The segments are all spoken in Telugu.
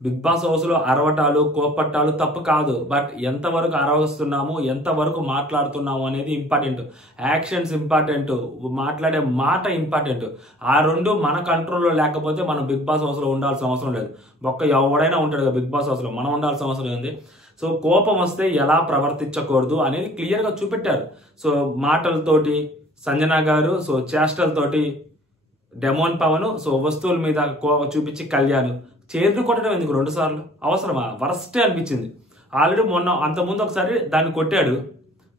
బిగ్ బాస్ హౌస్లో అరవటాలు కోపట్టాలు తప్పు కాదు. బట్ ఎంతవరకు అరవస్తున్నాము, ఎంతవరకు మాట్లాడుతున్నాము అనేది ఇంపార్టెంట్. యాక్షన్స్ ఇంపార్టెంట్, మాట్లాడే మాట ఇంపార్టెంట్. ఆ రెండు మన కంట్రోల్లో లేకపోతే మనం బిగ్ బాస్ హౌస్లో ఉండాల్సిన అవసరం లేదు. ఎవడైనా ఉంటాడు కదా బిగ్ బాస్ హౌస్లో, మనం ఉండాల్సిన అవసరం ఏంది? సో కోపం వస్తే ఎలా ప్రవర్తించకూడదు అనేది క్లియర్గా చూపెట్టారు. సో మాటలతోటి సంజన గారు, సో చేష్టలతోటి డెమోన్ పవన్, సో వస్తువుల మీద చూపించి కళ్యాణ్ చేతులు కొట్టడం ఎందుకు 2 సార్లు? అవసరమా? వరస్టే అనిపించింది. ఆల్రెడీ మొన్న అంతకుముందు ఒకసారి దాన్ని కొట్టాడు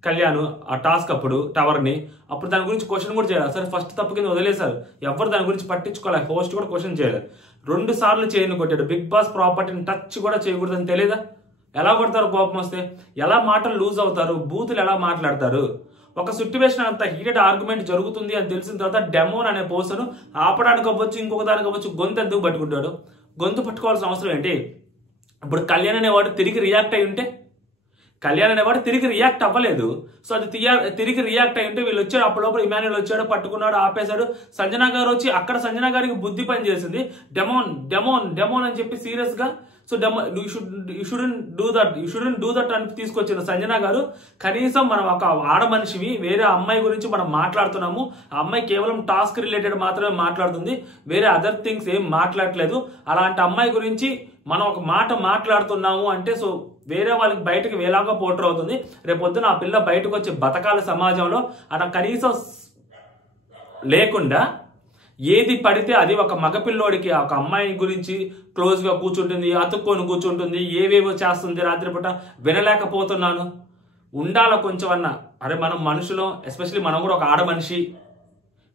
కళ్యాణ్, ఆ టాస్క్ అప్పుడు టవర్ని. అప్పుడు దాని గురించి క్వశ్చన్ కూడా చేయలేదు. సరే ఫస్ట్ తప్పు కింద వదిలేశారు, ఎవరు దాని గురించి పట్టించుకోలేదు, హోస్ట్ కూడా క్వశ్చన్ చేయలేదు. 2 సార్లు చేయని కొట్టాడు. బిగ్ బాస్ ప్రాపర్టీని టచ్ కూడా చేయకూడదని తెలియదా? ఎలా కొడతారు కోపం వస్తే? ఎలా మాటలు లూజ్ అవుతారు? బూతులు ఎలా మాట్లాడతారు? ఒక సిట్యువేషన్ అంత హీటెడ్ ఆర్గ్యుమెంట్ జరుగుతుంది అని తెలిసిన తర్వాత డెమోన్ అనే పోస్టర్ను ఆపడానికి అవ్వచ్చు, ఇంకొక దానికి అవ్వచ్చు, గొంతు ఎందుకు పట్టుకుంటాడు? గొంతు పట్టుకోవాల్సిన అవసరం ఏంటి? ఇప్పుడు కళ్యాణ్ అనేవాడు తిరిగి రియాక్ట్ అయి ఉంటే, కళ్యాణ్ అనేవాడు తిరిగి రియాక్ట్ అవ్వలేదు. సో అది తిరిగి రియాక్ట్ అయి ఉంటే వీళ్ళు వచ్చాడు, అప్పటిలోపల ఇమాన్యుల్ వచ్చాడు, పట్టుకున్నాడు, ఆపేశాడు. సంజన గారు వచ్చి అక్కడ సంజన గారికి బుద్ధి పని చేసింది. డెమోన్ డెమోన్ డెమోన్ అని చెప్పి సీరియస్ గా, so you shouldn't do that అని తీసుకొచ్చిన సంజన గారు. కనీసం మనం ఒక ఆడ మనిషివి, వేరే అమ్మాయి గురించి మనం మాట్లాడుతున్నాము, ఆ అమ్మాయి కేవలం టాస్క్ రిలేటెడ్ మాత్రమే మాట్లాడుతుంది, వేరే అదర్ థింగ్స్ ఏం మాట్లాడట్లేదు. అలాంటి అమ్మాయి గురించి మనం ఒక మాట మాట్లాడుతున్నాము అంటే సో వేరే వాళ్ళకి బయటకు వేలాగా పోటర్ అవుతుంది. రేపొద్దున ఆ పిల్ల బయటకు వచ్చి బతకాల సమాజంలో అలా కనీసం లేకుండా ఏది పడితే అది ఒక మగపిల్లోడికి, ఒక అమ్మాయి గురించి క్లోజ్ గా కూర్చుంటుంది, అతుక్కొని కూర్చుంటుంది, ఏవేవో చేస్తుంది రాత్రిపూట, వినలేకపోతున్నాను. ఉండాల కొంచెం అన్న. అరే మనం మనుషులు, ఎస్పెషల్లీ మనం కూడా ఒక ఆడ మనిషి,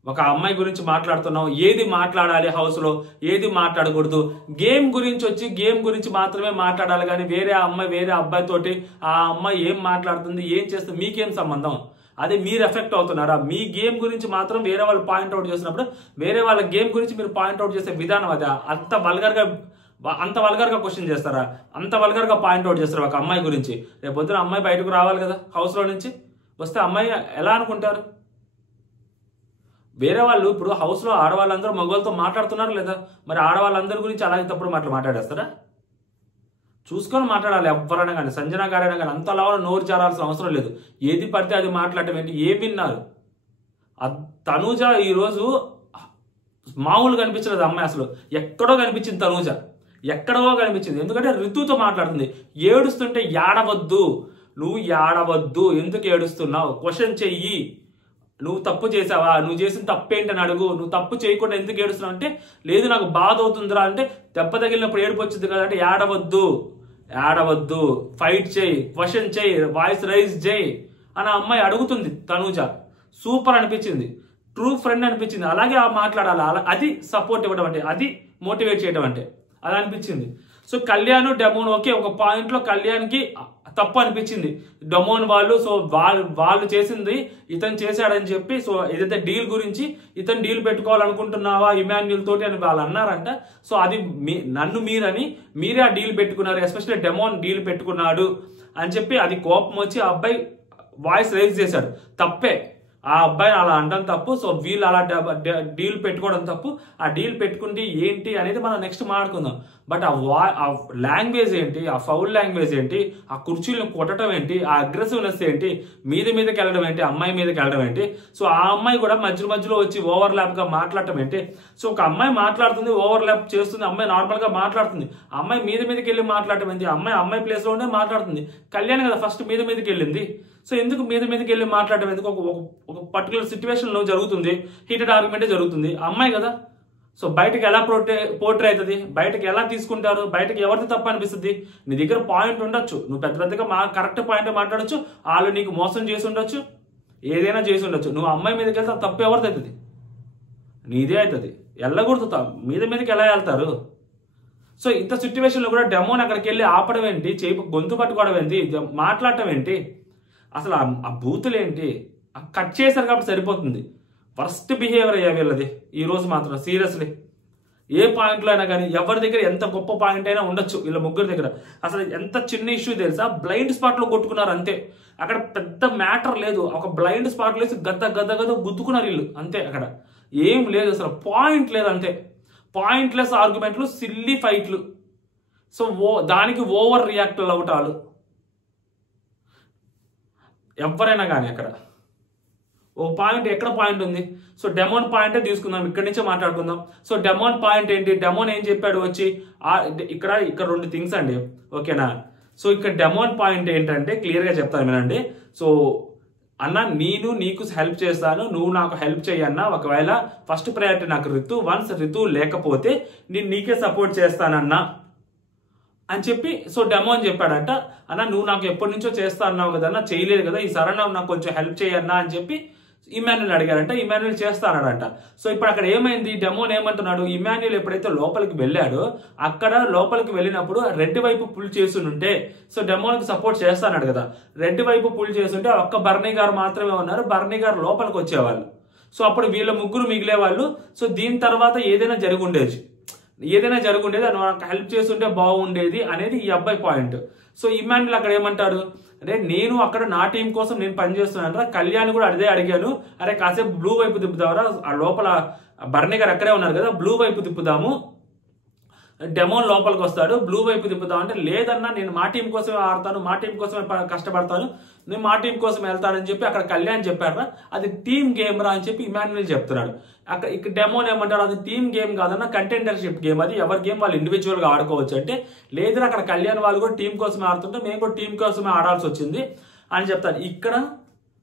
ఒక అమ్మాయి గురించి మాట్లాడుతున్నాం, ఏది మాట్లాడాలి హౌస్ లో, ఏది మాట్లాడకూడదు. గేమ్ గురించి వచ్చి గేమ్ గురించి మాత్రమే మాట్లాడాలి కానీ వేరే అమ్మాయి వేరే అబ్బాయి తోటి ఆ అమ్మాయి ఏం మాట్లాడుతుంది, ఏం చేస్తుంది, మీకేం సంబంధం? అదే మీరు ఎఫెక్ట్ అవుతున్నారా? మీ గేమ్ గురించి మాత్రం వేరే వాళ్ళు పాయింట్అవుట్ చేసినప్పుడు వేరే వాళ్ళ గేమ్ గురించి మీరు పాయింట్అవుట్ చేసే విధానం అదే. అంత వల్గర్ గా క్వశ్చన్ చేస్తారా? అంత వల్గర్ గా పాయింట్అవుట్ చేస్తారా ఒక అమ్మాయి గురించి? రేపు పొద్దున అమ్మాయి బయటకు రావాలి కదా హౌస్ లో నుంచి. వస్తే అమ్మాయి ఎలా అనుకుంటారు? వేరే వాళ్ళు ఇప్పుడు హౌస్ లో ఆడవాళ్ళందరూ మగవాళ్ళతో మాట్లాడుతున్నారు లేదా? మరి ఆడవాళ్ళందరి గురించి అలాగే తప్పుడు మాట్లాడేస్తారా? చూసుకొని మాట్లాడాలి ఎవరైనా కానీ. సంజన గారైనా కానీ అంతలా నోరు జారాల్సిన అవసరం లేదు. ఏది పడితే అది మాట్లాడటం ఏంటి? ఏం విన్నారు? తనూజ ఈరోజు మామూలు కనిపించలేదు అమ్మాయి, అసలు ఎక్కడో కనిపించింది తనూజ, ఎక్కడో కనిపించింది. ఎందుకంటే ఋతుతో మాట్లాడుతుంది. ఏడుస్తుంటే ఏడవద్దు, నువ్వు ఏడవద్దు, ఎందుకు ఏడుస్తున్నావు, క్వశ్చన్ చెయ్యి, నువ్వు తప్పు చేసావా, నువ్వు చేసిన తప్పేంటని అడుగు, నువ్వు తప్పు చేయకుండా ఎందుకు ఏడుస్తున్నావు అంటే లేదు నాకు బాధ అవుతుందిరా అంటే, దెబ్బ తగిలినప్పుడు ఏడుపు వచ్చింది కదా అంటే ఏడవద్దు, ఫైట్ చేయి, క్వశ్చన్ చేయి, వాయిస్ రైజ్ చేయి అని ఆ అమ్మాయి అడుగుతుంది తనూజ. సూపర్ అనిపించింది, ట్రూ ఫ్రెండ్ అనిపించింది. అలాగే మాట్లాడాలి, అది సపోర్ట్ ఇవ్వడం అంటే, అది మోటివేట్ చేయడం అంటే, అది అనిపించింది. సో కళ్యాణ్ డెమోన్ ఓకే, ఒక పాయింట్ లో కళ్యాణ్కి తప్పు అనిపించింది. డెమోన్ వాళ్ళు సో వాళ్ళు చేసింది ఇతను చేశాడని చెప్పి, సో ఏదైతే డీల్ గురించి ఇతను డీల్ పెట్టుకోవాలనుకుంటున్నావా ఇమాన్యుల్ తోటి అని వాళ్ళు అన్నారంట. సో అది నన్ను మీరే ఆ డీల్ పెట్టుకున్నారు, ఎస్పెషల్లీ డెమోన్ డీల్ పెట్టుకున్నాడు అని చెప్పి అది కోపం వచ్చి ఆ అబ్బాయి వాయిస్ రైజ్ చేశాడు. తప్పే, ఆ అబ్బాయిని అలా అనడం తప్పు. సో వీళ్ళు అలా డీల్ పెట్టుకోవడం తప్పు. ఆ డీల్ పెట్టుకుంటే ఏంటి అనేది మనం నెక్స్ట్ మాట్లాడుకుందాం. బట్ ఆ లాంగ్వేజ్ ఏంటి, ఆ ఫౌల్ లాంగ్వేజ్ ఏంటి, ఆ కుర్చీలను కొట్టడం ఏంటి, ఆ అగ్రెసివ్నెస్ ఏంటి, మీదకి వెళ్ళడం ఏంటి, అమ్మాయి మీదకి వెళ్ళడం ఏంటి. సో ఆ అమ్మాయి కూడా మధ్యలో వచ్చి ఓవర్లాప్ గా మాట్లాడటం ఏంటి. సో ఒక అమ్మాయి మాట్లాడుతుంది, ఓవర్లాప్ చేస్తుంది, అమ్మాయి నార్మల్ గా మాట్లాడుతుంది, అమ్మాయి మీదకి వెళ్ళి మాట్లాడటం ఏంటి. అమ్మాయి ప్లేస్ లో ఉండే మాట్లాడుతుంది. కళ్యాణ్ కదా ఫస్ట్ మీదకి వెళ్ళింది. సో ఎందుకు మీదకి వెళ్ళి మాట్లాడటం ఎందుకు? ఒక పర్టికులర్ సిచ్యువేషన్ లో జరుగుతుంది, హీటెడ్ ఆర్గ్యుమెంటే జరుగుతుంది, అమ్మాయి కదా. సో బయటకు ఎలా పోర్ట్రే అవుతుంది, బయటకు ఎలా తీసుకుంటారు, బయటకు ఎవరిది తప్పు అనిపిస్తుంది? నీ దగ్గర పాయింట్ ఉండొచ్చు, నువ్వు పెద్దగా కరెక్ట్ పాయింట్ మాట్లాడచ్చు, వాళ్ళు నీకు మోసం చేసి ఉండొచ్చు, ఏదైనా చేసి ఉండొచ్చు. నువ్వు అమ్మాయి మీదకి వెళ్తే తప్పు ఎవరిది అవుతుంది? నీదే అవుతుంది. వెళ్ళకూడదు, మీదకి ఎలా వెళ్తారు? సో ఇంత సిచ్యువేషన్లో కూడా డెమోన్ అక్కడికి వెళ్ళి ఆపడం ఏంటి, గొంతు పట్టుకోవడం ఏంటి, మాట్లాడటం ఏంటి, అసలు ఆ బూతులు ఏంటి? కట్ చేశారు కాబట్టి సరిపోతుంది. వర్స్ట్ బిహేవియర్ అయ్యా వీళ్ళది ఈ రోజు మాత్రం. సీరియస్లీ ఏ పాయింట్లో అయినా కానీ ఎవరి దగ్గర ఎంత గొప్ప పాయింట్ అయినా ఉండొచ్చు, వీళ్ళ ముగ్గురు దగ్గర అసలు ఎంత చిన్న ఇష్యూ తెలుసా, బ్లైండ్ స్పాట్ లో కొట్టుకున్నారు అంతే. అక్కడ పెద్ద మ్యాటర్ లేదు, ఒక బ్లైండ్ స్పాట్ లో గద్ద గుద్దుకున్నారు వీళ్ళు అంతే. అక్కడ ఏం లేదు, అసలు పాయింట్ లేదు అంతే. పాయింట్లెస్ ఆర్గ్యుమెంట్లు, సిల్లీ ఫైట్లు, సో దానికి ఓవర్ రియాక్ట్ అవటాలు ఎవరైనా కానీ అక్కడ ఓ పాయింట్ ఎక్కడ పాయింట్ ఉంది. సో డెమోన్ పాయింటే తీసుకుందాం, ఇక్కడి నుంచే మాట్లాడుకుందాం. సో డెమోన్ పాయింట్ ఏంటి, డెమోన్ ఏం చెప్పాడు వచ్చి ఇక్కడ 2 థింగ్స్ అండి, ఓకేనా. సో ఇక్కడ డెమోన్ పాయింట్ ఏంటంటే క్లియర్గా చెప్తాను వినండి. సో అన్న నేను నీకు హెల్ప్ చేస్తాను, నువ్వు నాకు హెల్ప్ చేయన్నా, ఒకవేళ ఫస్ట్ ప్రయారిటీ నాకు రితు, వన్స్ రితు లేకపోతే నేను నీకే సపోర్ట్ చేస్తానన్నా అని చెప్పి సో డెమోన్ చెప్పాడంట. అన్న నువ్వు నాకు ఎప్పటి నుంచో చేస్తా అన్నావు కదా అన్న, చేయలేదు కదా, ఈ సరణ నాకు కొంచెం హెల్ప్ చేయన్నా అని చెప్పి ఇమాన్యుల్ అడిగారంట. ఇమాన్యుల్ చేస్తా అన్నాడంట. సో ఇప్పుడు అక్కడ ఏమైంది, డెమోన్ ఏమంటున్నాడు, ఇమాన్యుల్ ఎప్పుడైతే లోపలికి వెళ్ళాడో అక్కడ లోపలికి వెళ్ళినప్పుడు రెడ్ వైపు పుల్ చేస్తుంటే సో డెమోన్కి సపోర్ట్ చేస్తాడు కదా, రెడ్ వైపు పుల్ చేస్తుంటే ఒక్క బర్నీ గారు మాత్రమే ఉన్నారు, బర్నీ గారు లోపలికి వచ్చేవాళ్ళు. సో అప్పుడు వీళ్ళ ముగ్గురు మిగిలే వాళ్ళు. సో దీని తర్వాత ఏదైనా జరుగుండేది అది నాకు హెల్ప్ చేస్తుంటే బాగుండేది అనేది ఈ అబ్బాయి పాయింట్. సో ఇమాన్యుల్ అక్కడ ఏమంటాడు, అరే నేను అక్కడ నా టీం కోసం నేను పనిచేస్తున్నాను రా, కళ్యాణ్ కూడా అదే అడిగాను, అరే కాసేపు బ్లూ వైపు తిప్పుదావరా, ఆ లోపల బర్నీ గారు అక్కడే ఉన్నారు కదా, బ్లూ వైపు తిప్పుదాము, డెమోన్ లోపలికి వస్తాడు, బ్లూ వైపు తిప్పుదాం అంటే లేదన్నా నేను మా టీం కోసమే ఆడతాను, మా టీం కోసమే కష్టపడతాను, నేను మా టీం కోసం వెళ్తానని చెప్పి అక్కడ కళ్యాణ్ చెప్పారా, అది టీమ్ గేమ్ రా అని చెప్పి ఇమాన్యుల్ చెప్తున్నాడు. అక్కడ ఇక్కడ డెమోన్ ఏమంటాడు, అది టీమ్ గేమ్ కాదన్నా కంటెండర్షిప్ గేమ్, అది ఎవరి గేమ్ వాళ్ళు ఇండివిజువల్ గా ఆడుకోవచ్చు అంటే, లేదని అక్కడ కళ్యాణ్ వాళ్ళు కూడా టీం కోసమే ఆడుతుంటే మేము కూడా టీం కోసమే ఆడాల్సి వచ్చింది అని చెప్తారు. ఇక్కడ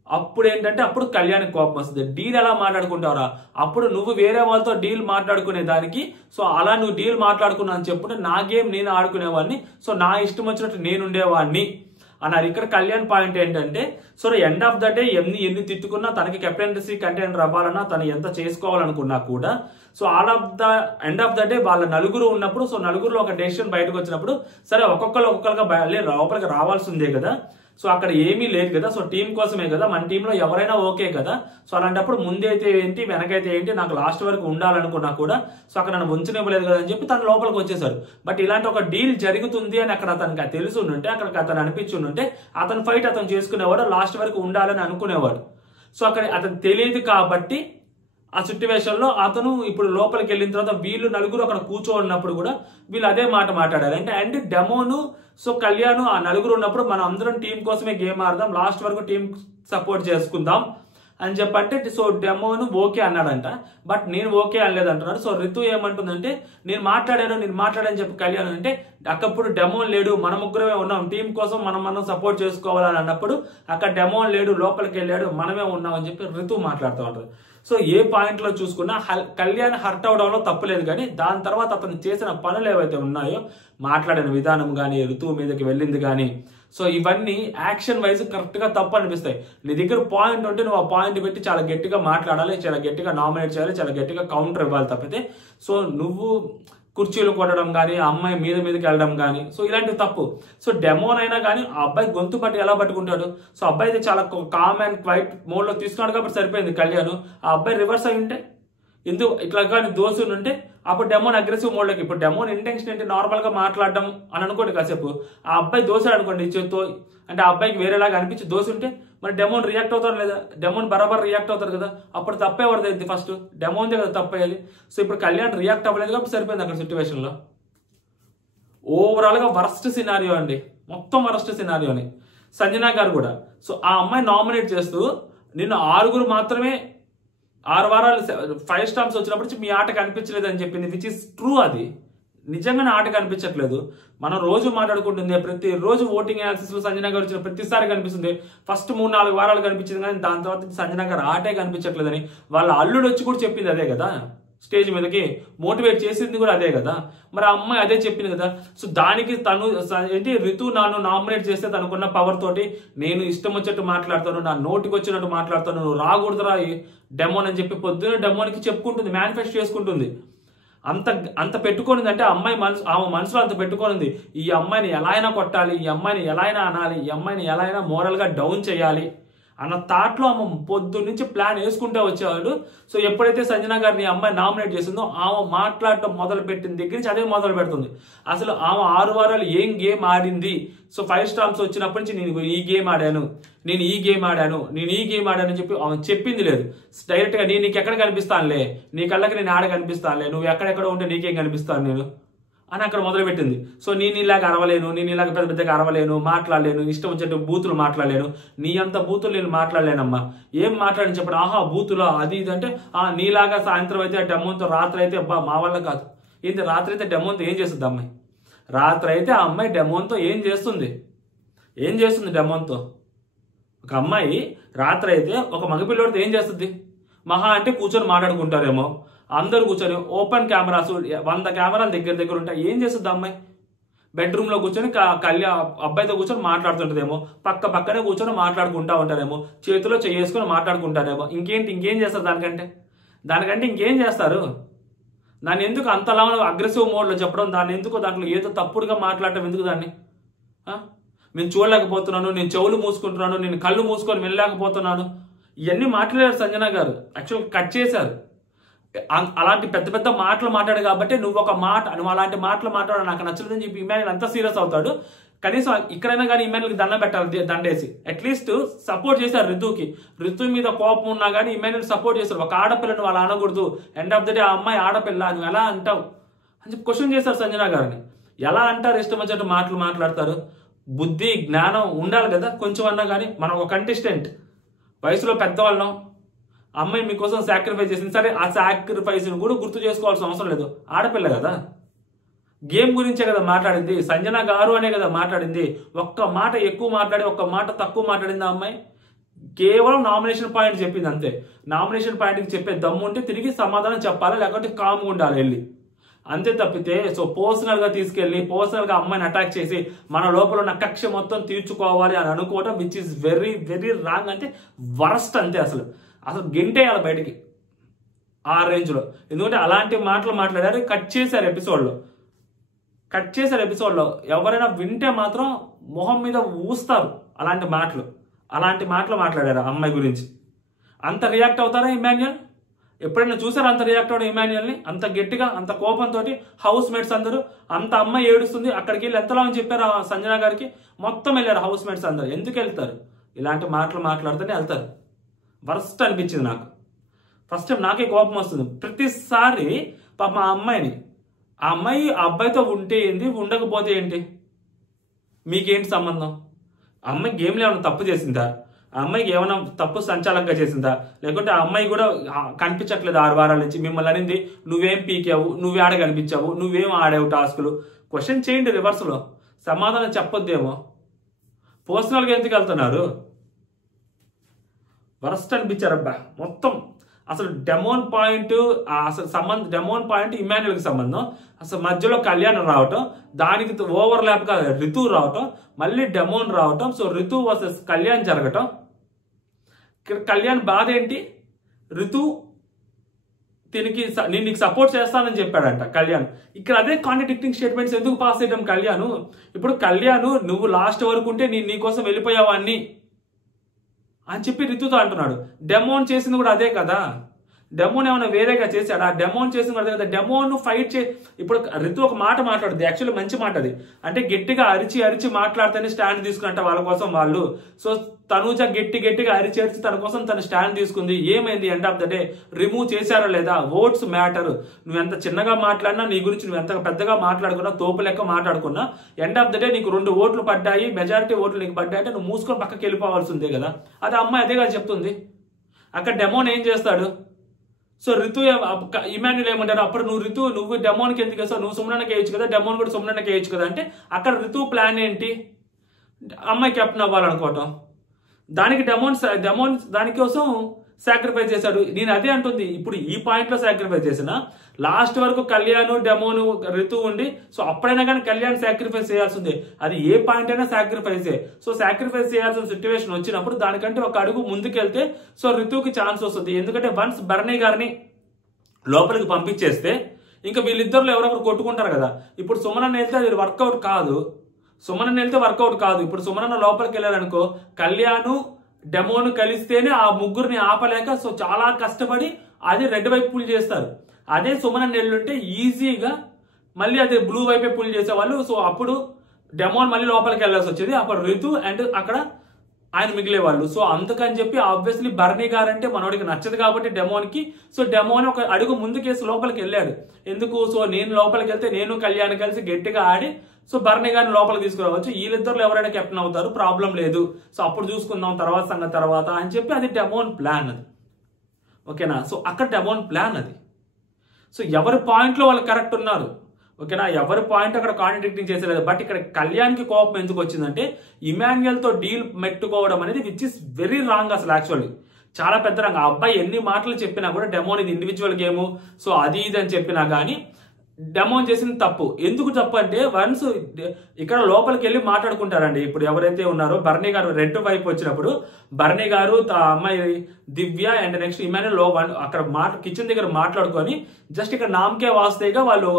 అప్పుడు ఏంటంటే అప్పుడు కళ్యాణ్ కోపం వస్తుంది, డీల్ ఎలా మాట్లాడుకుంటావురా, అప్పుడు నువ్వు వేరే వాళ్ళతో డీల్ మాట్లాడుకునే దానికి సో అలా నువ్వు డీల్ మాట్లాడుకున్నా అని చెప్పుంటే నా గేమ్ నేను ఆడుకునేవాడిని, సో నా ఇష్టం వచ్చినట్టు నేను ఉండేవాడిని అన్నారు. ఇక్కడ కళ్యాణ్ పాయింట్ ఏంటంటే so end of the day ఎన్ని తిట్టుకున్నా తనకి కెప్టెన్సీ కంటెండర్ అవ్వాలన్నా తను ఎంత చేసుకోవాలనుకున్నా కూడా so end of the day వాళ్ళ నలుగురు ఉన్నప్పుడు సో నలుగురులో ఒక డెసిషన్ బయటకు వచ్చినప్పుడు సరే ఒక్కొక్కరుగా లోపలికి రావాల్సిందే కదా, సో అక్కడ ఏమీ లేదు కదా, సో టీం కోసమే కదా, మన టీంలో ఎవరైనా ఓకే కదా, సో అలాంటప్పుడు ముందైతే ఏంటి వెనకైతే ఏంటి, నాకు లాస్ట్ వరకు ఉండాలనుకున్నా కూడా సో అక్కడ నన్ను ఉంచనివ్వలేదు కదా అని చెప్పి తను లోపలికి వచ్చేసాడు. బట్ ఇలాంటి ఒక డీల్ జరుగుతుంది అని అక్కడ అతనికి తెలిసి ఉంటే, అక్కడికి అతను అనిపించి ఉంటే అతను ఫైట్ అతను చేసుకునేవాడు, లాస్ట్ వరకు ఉండాలని అనుకునేవాడు. సో అక్కడ అతను తెలియదు కాబట్టి ఆ సిట్యువేషన్ లో అతను ఇప్పుడు లోపలికి వెళ్ళిన తర్వాత వీళ్ళు నలుగురు అక్కడ కూర్చోన్నప్పుడు కూడా వీళ్ళు అదే మాట మాట్లాడారు అంటే, అండ్ డెమోను సో కళ్యాణ్ ఆ నలుగురు ఉన్నప్పుడు మనం అందరం టీం కోసమే గేమ్ ఆడదాం, లాస్ట్ వరకు టీం సపోర్ట్ చేసుకుందాం అని చెప్పంటే సో డెమోను ఓకే అన్నాడంట. బట్ నేను ఓకే అనలేదంటున్నాడు. సో రితు ఏమంటుందంటే నేను మాట్లాడాను చెప్పి కళ్యాణ్ అంటే అక్కప్పుడు డెమోన్ లేడు, మన ముగ్గురమే ఉన్నాం, టీం కోసం మనం సపోర్ట్ చేసుకోవాలని అన్నప్పుడు అక్కడ డెమోన్ లేడు, లోపలికి వెళ్ళాడు, మనమే ఉన్నాం అని చెప్పి రితు మాట్లాడుతూ ఉంటారు. సో ఏ పాయింట్ లో చూసుకున్నా కళ్యాణ్ హర్ట్ అవడంలో తప్పులేదు, కానీ దాని తర్వాత అతను చేసిన పనులు ఏవైతే ఉన్నాయో మాట్లాడిన విధానం కానీ ఋతువు మీదకి వెళ్ళింది కానీ సో ఇవన్నీ యాక్షన్ వైజ్ కరెక్ట్ గా తప్పు అనిపిస్తాయి. నీ దగ్గర పాయింట్ ఉంటే నువ్వు ఆ పాయింట్ పెట్టి చాలా గట్టిగా మాట్లాడాలి, చాలా గట్టిగా నామినేట్ చేయాలి, చాలా గట్టిగా కౌంటర్ ఇవ్వాలి తప్పితే సో నువ్వు కుర్చీలు కొట్టడం కానీ ఆ అమ్మాయి మీదకి వెళ్ళడం కానీ సో ఇలాంటివి తప్పు. సో డెమోన్ అయినా కానీ ఆ అబ్బాయి గొంతు పట్టి ఎలా పట్టుకుంటాడు, సో అబ్బాయి అయితే చాలా కామ్ అండ్ క్వైట్ మోడ్ లో తీసుకున్నాడు కాబట్టి సరిపోయింది కళ్యాణ్. ఆ అబ్బాయి రివర్స్ అయి ఉంటే ఎందుకు ఇట్లా కానీ దోసుని ఉంటే అప్పుడు డెమోన్ అగ్రెసివ్ మోడ్లోకి, ఇప్పుడు డెమోన్ ఇంటెన్షన్ ఏంటి నార్మల్ గా మాట్లాడడం అని అనుకోండి, కాసేపు ఆ అబ్బాయి దోసాడు అనుకోండి చేత్తో అంటే ఆ అబ్బాయికి వేరేలాగా అనిపించి దోసి ఉంటే మరి డెమోన్ రియాక్ట్ అవుతారు లేదా, డెమోన్ బరాబర్ రియాక్ట్ అవుతారు కదా, అప్పుడు తప్పేవాడు ఫస్ట్ డెమోన్దే కదా తప్పేయాలి. సో ఇప్పుడు కళ్యాణ్ రియాక్ట్ అవ్వలేదు కాబట్టి సరిపోయింది అక్కడ సిచ్యువేషన్ లో. ఓవరాల్ గా వరస్ట్ సినారియో అండి, మొత్తం వరస్ట్ సినారియోని. సంజన గారు కూడా సో ఆ అమ్మాయి నామినేట్ చేస్తూ నిన్ను 6 మాత్రమే 6 వారాలు 5 స్టార్స్ వచ్చినప్పుడు మీ ఆట కనిపించలేదు అని చెప్పింది, విచ్ ఇస్ ట్రూ. అది నిజంగానే ఆట కనిపించట్లేదు. మనం రోజు మాట్లాడుకుంటుంది, ప్రతి రోజు ఓటింగ్ అనాలిసిస్ లో సంజన గారు వచ్చిన ప్రతిసారి కనిపిస్తుంది. ఫస్ట్ 3-4 వారాలు కనిపించింది కానీ దాని తర్వాత సంజన గారు ఆటే కనిపించట్లేదని వాళ్ళ అల్లుడు వచ్చి కూడా చెప్పింది అదే కదా, స్టేజ్ మీదకి మోటివేట్ చేసింది కూడా అదే కదా, మరి ఆ అమ్మాయి అదే చెప్పింది కదా. సో దానికి తను ఏంటి ఋతు నన్ను నామినేట్ చేస్తే తనకున్న పవర్ తోటి నేను ఇష్టం వచ్చేట్టు మాట్లాడతాను, నా నోటికి వచ్చినట్టు మాట్లాడతాను, నువ్వు రాకూడదురా డెమోన్ అని చెప్పి పొద్దున్న డెమోన్కి చెప్పుకుంటుంది, మేనిఫెస్ట్ చేసుకుంటుంది. అంత పెట్టుకోనింది అంటే ఆమె మనసులో అంత పెట్టుకోనింది, ఈ అమ్మాయిని ఎలా అయినా కొట్టాలి, ఈ అమ్మాయిని ఎలా అయినా అనాలి, ఈ అమ్మాయిని ఎలా అయినా మోరల్ గా డౌన్ చేయాలి అన్న థాట్లో ఆమె పొద్దు నుంచి ప్లాన్ వేసుకుంటే వచ్చేవాడు. సో ఎప్పుడైతే సంజన గారిని అమ్మాయి నామినేట్ చేసిందో ఆమె మాట్లాడటం మొదలు పెట్టిన దగ్గర నుంచి అదే మొదలు పెడుతుంది. అసలు ఆమె 6 వారాలు ఏం గేమ్ ఆడింది, సో 5 స్టార్స్ వచ్చినప్పటి నుంచి నేను ఈ గేమ్ ఆడాను, నేను ఈ గేమ్ ఆడాను అని చెప్పి ఆమె చెప్పింది లేదు. డైరెక్ట్ గా నీకు ఎక్కడ కనిపిస్తానులే, నీ కళ్ళకి నేను ఆడ కనిపిస్తానులే, నువ్వు ఎక్కడెక్కడ ఉంటే నీకేం కనిపిస్తాను నేను అని అక్కడ మొదలుపెట్టింది. సో నేను ఇలాగ అరవలేను, నేను ఇలాగ పెద్ద పెద్దగా అరవలేను, మాట్లాడలేను, ఇష్టం వచ్చేట్టు బూతులు మాట్లాడలేను, నీ అంత బూతులు నేను మాట్లాడలేనమ్మా, ఏం మాట్లాడని చెప్పండి. ఆహా బూతులా అది ఇది అంటే నీలాగా సాయంత్రం అయితే డెమోన్తో, రాత్రి అయితే అబ్బా మా వల్ల కాదు. ఏంటి రాత్రి అయితే డెమోన్తో ఏం చేస్తుంది అమ్మాయి? రాత్రి అయితే ఆ అమ్మాయి డెమోన్తో ఏం చేస్తుంది? డెమోన్తో? ఒక అమ్మాయి రాత్రి అయితే ఒక మగపిల్లోడితో ఏం చేస్తుంది? మహా అంటే కూర్చొని మాట్లాడుకుంటారేమో, అందరు కూర్చొని ఓపెన్ కెమెరాస్ 100 కెమెరాలు దగ్గర ఉంటాయి. ఏం చేస్తుంది అమ్మాయి? బెడ్రూమ్లో కూర్చొని అబ్బాయితో కూర్చొని మాట్లాడుతుంటదేమో, పక్కనే కూర్చొని మాట్లాడుకుంటా ఉంటారేమో, చేతిలో చేసుకొని మాట్లాడుకుంటారేమో. ఇంకేం చేస్తారు దానికంటే ఇంకేం చేస్తారు? దాన్ని ఎందుకు అంతలా అగ్రెసివ్ మోడ్లో చెప్పడం? దాన్ని ఎందుకు దాంట్లో ఏదో తప్పుడుగా మాట్లాడటం ఎందుకు? దాన్ని నేను చూడలేకపోతున్నాను, నేను చెవులు మూసుకుంటున్నాను, నేను కళ్ళు మూసుకొని వెళ్ళలేకపోతున్నాను, ఇవన్నీ మాట్లాడారు సంజన గారు. యాక్చువల్గా కట్ చేశారు. అలాంటి పెద్ద పెద్ద మాటలు మాట్లాడు కాబట్టి నువ్వు అలాంటి మాటలు మాట్లాడు నాకు నచ్చలేదని చెప్పి ఇమాన్యుల్ అంతా సీరియస్ అవుతాడు. కనీసం ఇక్కడైనా కానీ ఇమాన్యుల్కి దండం పెట్టాలి, దండేసి అట్లీస్ట్ సపోర్ట్ చేశారు రితుకి. రితు మీద కోపం ఉన్నా కానీ ఇమాన్యుల్ సపోర్ట్ చేశారు. ఒక ఆడపిల్లను వాళ్ళు అనకూడదు, ఎండ్ ఆఫ్ ద డే ఆ అమ్మాయి ఆడపిల్ల, నువ్వు ఎలా అంటావు అని చెప్పి క్వశ్చన్ చేశారు సంజన గారిని. ఎలా అంటారు? ఇష్టం వచ్చినట్టు మాటలు మాట్లాడతారు. బుద్ధి జ్ఞానం ఉండాలి కదా కొంచెం అన్నా కానీ. మనం ఒక కంటెస్టెంట్, వయసులో పెద్దవాళ్ళం, అమ్మాయి మీకోసం సాక్రిఫైస్ చేసింది, సరే ఆ సాక్రిఫైస్ని కూడా గుర్తు చేసుకోవాల్సిన అవసరం లేదు. ఆడపిల్ల కదా, గేమ్ గురించే కదా మాట్లాడింది, సంజన గారు అనే కదా మాట్లాడింది. ఒక్క మాట ఎక్కువ మాట్లాడి ఒక్క మాట తక్కువ మాట్లాడింది ఆ అమ్మాయి. కేవలం నామినేషన్ పాయింట్ చెప్పింది అంతే. నామినేషన్ పాయింట్కి చెప్పే దమ్ము ఉంటే తిరిగి సమాధానం చెప్పాలి, లేకపోతే కామ్గా ఉండాలి వెళ్ళి, అంతే తప్పితే సో పర్సనల్గా తీసుకెళ్ళి పర్సనల్గా అమ్మాయిని అటాక్ చేసి మన లోపల ఉన్న కక్ష మొత్తం తీర్చుకోవాలి అని అనుకోవటం which is very very wrong. అంటే వరస్ట్ అంతే. అసలు గెంటేయాలి బయటికి ఆ రేంజ్లో. ఎందుకంటే అలాంటి మాటలు మాట్లాడారు, కట్ చేశారు ఎపిసోడ్లో. ఎవరైనా వింటే మాత్రం మొహం మీద ఊస్తారు అలాంటి మాటలు మాట్లాడారు అమ్మాయి గురించి. అంత రియాక్ట్ అవుతారా ఇమాన్యుల్? ఎప్పుడైనా చూసారు అంత రియాక్ట్ అవడం ఇమాన్యుల్ని? అంత గట్టిగా, అంత కోపంతో హౌస్ మేట్స్ అందరూ, అంత అమ్మాయి ఏడుస్తుంది, అక్కడికి వెళ్ళి ఎంతలా అని చెప్పారు సంజన గారికి, మొత్తం వెళ్ళారు హౌస్ మేట్స్ అందరూ. ఎందుకు వెళ్తారు? ఇలాంటి మాటలు మాట్లాడుతూనే వెళ్తారు. వరస్ట్ అనిపించింది నాకు. ఫస్ట్ టైం నాకే కోపం వస్తుంది ప్రతిసారి. పాప ఆ అమ్మాయి ఆ అబ్బాయితో ఉంటే ఏంటి, ఉండకపోతే ఏంటి, మీకేంటి సంబంధం? అమ్మాయి గేమ్లో ఏమైనా తప్పు చేసిందా? ఆ అమ్మాయికి ఏమైనా తప్పు సంచాలకంగా చేసిందా? లేకుంటే ఆ అమ్మాయి కూడా కనిపించట్లేదు 6 వారాల నుంచి? మిమ్మల్ని అనింది నువ్వేం పీకావు, నువ్వే ఆడ కనిపించావు, నువ్వేం ఆడావు టాస్కులు? క్వశ్చన్ చేయండి రివర్స్లో, సమాధానం చెప్పొద్దేమో. పర్సనల్గా ఎందుకు వెళ్తున్నారు? వరస్ట్ అనిపించారబ్బా మొత్తం. అసలు డెమోన్ పాయింట్ ఇమాన్యుల్కి సంబంధం, అసలు మధ్యలో కళ్యాణ్ రావటం, దానికి ఓవర్లాప్గా రితు రావటం, మళ్ళీ డెమోన్ రావటం, సో రితు వర్సెస్ కళ్యాణ్ జరగటం. కళ్యాణ్ బాధ ఏంటి? రితు నేను నీకు సపోర్ట్ చేస్తానని చెప్పాడంట కళ్యాణ్. ఇక్కడ అదే కాంట్రడిక్టింగ్ స్టేట్మెంట్స్ ఎందుకు పాస్ చేయడం కళ్యాణ్? ఇప్పుడు కళ్యాణ్ నువ్వు లాస్ట్ వరకు ఉంటే నీకోసం వెళ్ళిపోయావా అని చెప్పి రితుతో అంటున్నాడు. డెమోన్ చేసింది కూడా అదే కదా. డెమోన్ ఏమైనా వేరేగా చేశాడు? ఆ డెమోన్ చేసింది కూడా అదే కదా. డెమోన్ ఫైట్ ఇప్పుడు రితు ఒక మాట మాట్లాడుతుంది, యాక్చువల్లీ మంచి మాట అది. అంటే గట్టిగా అరిచి మాట్లాడితేనే స్టాండ్ తీసుకున్నట్ట వాళ్ళ కోసం వాళ్ళు. సో తనూజ గట్టిగా అరిచి తన కోసం తను స్టాండ్ తీసుకుంది. ఏమైంది? End of the day remove చేశారా లేదా? ఓట్స్ మ్యాటర్. నువ్వు ఎంత చిన్నగా మాట్లాడినా, నీ గురించి నువ్వు ఎంత పెద్దగా మాట్లాడుకున్నా, తోపు లెక్క మాట్లాడుకున్నా, ఎండ్ ఆఫ్ ద డే నీకు 2 ఓట్లు పడ్డాయి, మెజారిటీ ఓట్లు నీకు పడ్డాయి అంటే నువ్వు మూసుకొని పక్కకి వెళ్ళిపోవాల్సిందే కదా. అది అమ్మాయి అదే కదా చెప్తుంది. అక్కడ డెమోన్ ఏం చేస్తాడు? సో రితు ఇమాన్యుల్ ఏమంటారు? అప్పుడు నువ్వు డెమోన్కి ఎందుకు వేస్తావు? నువ్వు సుమనకి వేయచ్చు కదా, డెమోన్ కూడా సుమనకి వేయచ్చు కదా అంటే అక్కడ రితు ప్లాన్ ఏంటి? అమ్మాయి కెప్టెన్ అవ్వాలనుకోవటం. దానికి డెమోన్ దానికోసం సాక్రిఫైస్ చేశాడు. నేను అదే అంటుంది. ఇప్పుడు ఈ పాయింట్లో సాక్రిఫైస్ చేసిన లాస్ట్ వరకు కళ్యాణ్, డెమోన్, రితు ఉండి, సో అప్పుడైనా కానీ కళ్యాణ్ సాక్రిఫైస్ చేయాల్సిందే. అది ఏ పాయింట్ అయినా సాక్రిఫైసే. సో సాక్రిఫైస్ చేయాల్సిన సిచ్యువేషన్ వచ్చినప్పుడు దానికంటే ఒక అడుగు ముందుకెళ్తే సో రితుకి ఛాన్స్ వస్తుంది. ఎందుకంటే వన్స్ బర్నీ గారిని లోపలికి పంపించేస్తే ఇంకా వీళ్ళిద్దరిలో ఎవరెవరు కొట్టుకుంటారు కదా. ఇప్పుడు సుమనన్న వెళ్తే అది వర్కౌట్ కాదు. ఇప్పుడు సుమనన్న లోపలికి వెళ్ళాలనుకో, కళ్యాణ్, డెమోన్ కలిస్తేనే ఆ ముగ్గురిని ఆపలేక సో చాలా కష్టపడి అది రెడ్ వైపు పుల్ చేస్తారు. అదే సుమనన్న వెళ్ళుంటే ఈజీగా మళ్ళీ అది బ్లూ వైపే పుల్ చేసేవాళ్ళు. సో అప్పుడు డెమోన్ మళ్ళీ లోపలికి వెళ్ళాల్సి వచ్చేది. అప్పుడు రితు అండ్ అక్కడ ఆయన మిగిలేవాళ్ళు. సో అందుకని చెప్పి ఆబ్వియస్లీ బర్నీ గారు అంటే మనోడికి నచ్చదు కాబట్టి డెమోన్కి, సో డెమోన్ ఒక అడుగు ముందుకేసి లోపలికి వెళ్ళాడు. ఎందుకు? సో నేను లోపలికి వెళ్తే నేను కళ్యాణ్ కలిసి గట్టిగా ఆడి సో బర్నీ గారిని లోపలికి తీసుకురావచ్చు, వీళ్ళిద్దరు ఎవరైనా కెప్టెన్ అవుతారు, ప్రాబ్లం లేదు, సో అప్పుడు చూసుకుందాం తర్వాత సంగతి తర్వాత అని చెప్పి అది డెమోన్ ప్లాన్ అది. ఓకేనా? సో అక్కడ డెమోన్ ప్లాన్ అది. సో ఎవరి పాయింట్లో వాళ్ళు కరెక్ట్ ఉన్నారు. ఓకేనా? ఎవరి పాయింట్ అక్కడ కాంట్రాడిక్టింగ్ చేసేలేదు. బట్ ఇక్కడ కళ్యాణ్కి కోపం ఎందుకు వచ్చిందంటే ఇమాన్యుయల్తో డీల్ మెట్టుకోవడం అనేది విచ్ ఇస్ వెరీ రాంగ్ అసలు. యాక్చువల్లీ చాలా పెద్ద రాంగ్. ఆ అబ్బాయి ఎన్ని మాటలు చెప్పినా కూడా డెమోన్ ఇది ఇండివిజువల్ గేమ్, సో అది ఇది అని చెప్పినా కానీ డెమోన్ చేసిన తప్పు. ఎందుకు తప్పు అంటే వన్స్ ఇక్కడ లోపలికి వెళ్ళి మాట్లాడుకుంటారండి. ఇప్పుడు ఎవరైతే ఉన్నారో బర్నీ గారు రెడ్ వైపు వచ్చినప్పుడు బర్నీ గారు అమ్మాయి దివ్య అండ్ నెక్స్ట్ ఇమాన్యుయల్ అక్కడ కిచెన్ దగ్గర మాట్లాడుకొని జస్ట్ ఇక్కడ నామకే వాస్తేగా వాళ్ళు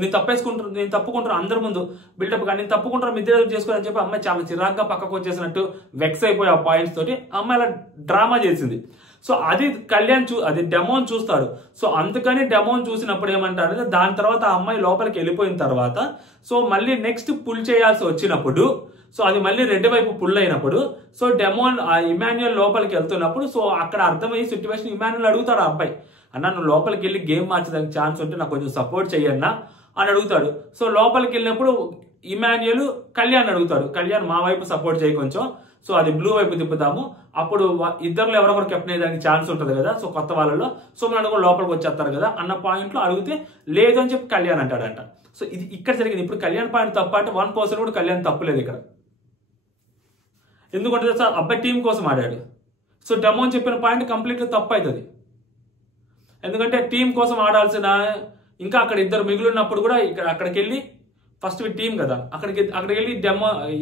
నేను తప్పుకుంటారు అందరి ముందు బిల్డప్ గా నేను తప్పుకుంటారు మిద్దె చేసుకుని అని చెప్పి అమ్మాయి చాలా చిరాగ్గా పక్కకు వచ్చేసినట్టు వెక్స్ అయిపోయి ఆ పాయింట్స్ తోటి అమ్మాయి అలా డ్రామా చేసింది. సో అది కళ్యాణ్ అది డెమోన్ చూస్తాడు. సో అందుకని డెమోన్ చూసినప్పుడు ఏమంటారు, దాని తర్వాత ఆ అమ్మాయి లోపలికి వెళ్ళిపోయిన తర్వాత సో మళ్ళీ నెక్స్ట్ పుల్ చేయాల్సి వచ్చినప్పుడు సో అది మళ్ళీ రెడ్ వైపు పుల్ అయినప్పుడు సో డెమోన్ ఆ ఇమాన్యుయల్ లోపలికి వెళ్తున్నప్పుడు సో అక్కడ అర్థమయ్యే సిచ్యువేషన్ ఇమాన్యుయల్ అడుగుతాడు ఆ అబ్బాయి, అన్న నువ్వు లోపలికి వెళ్ళి గేమ్ మార్చడానికి ఛాన్స్ ఉంటే నాకు కొంచెం సపోర్ట్ చెయ్యన్నా అని అడుగుతాడు. సో లోపలికి వెళ్ళినప్పుడు ఇమాన్యుయల్ కళ్యాణ్ అడుగుతాడు, కళ్యాణ్ మా వైపు సపోర్ట్ చేయి కొంచెం, సో అది బ్లూ వైపు తిప్పుతాము, అప్పుడు ఇద్దరులో ఎవరొకరు కెప్టెన్ అయ్యేదానికి ఛాన్స్ ఉంటుంది కదా, సో కొత్త వాళ్ళలో సో మనం కూడా లోపలికి వచ్చేస్తారు కదా అన్న పాయింట్లో అడిగితే లేదు అని చెప్పి కళ్యాణ్ అంటాడంట. సో ఇది ఇక్కడ జరిగింది. ఇప్పుడు కళ్యాణ్ పాయింట్ తప్ప అంటే 1% కూడా కళ్యాణ్ తప్పులేదు ఇక్కడ. ఎందుకంటే సార్ అబ్బాయి టీం కోసం ఆడాడు. సో డెమోన్ చెప్పిన పాయింట్ కంప్లీట్గా తప్పు అవుతుంది. ఎందుకంటే టీం కోసం ఆడాల్సిన ఇంకా అక్కడ ఇద్దరు మిగిలినప్పుడు కూడా అక్కడికి వెళ్ళి ఫస్ట్ టీం కదా అక్కడికి వెళ్ళి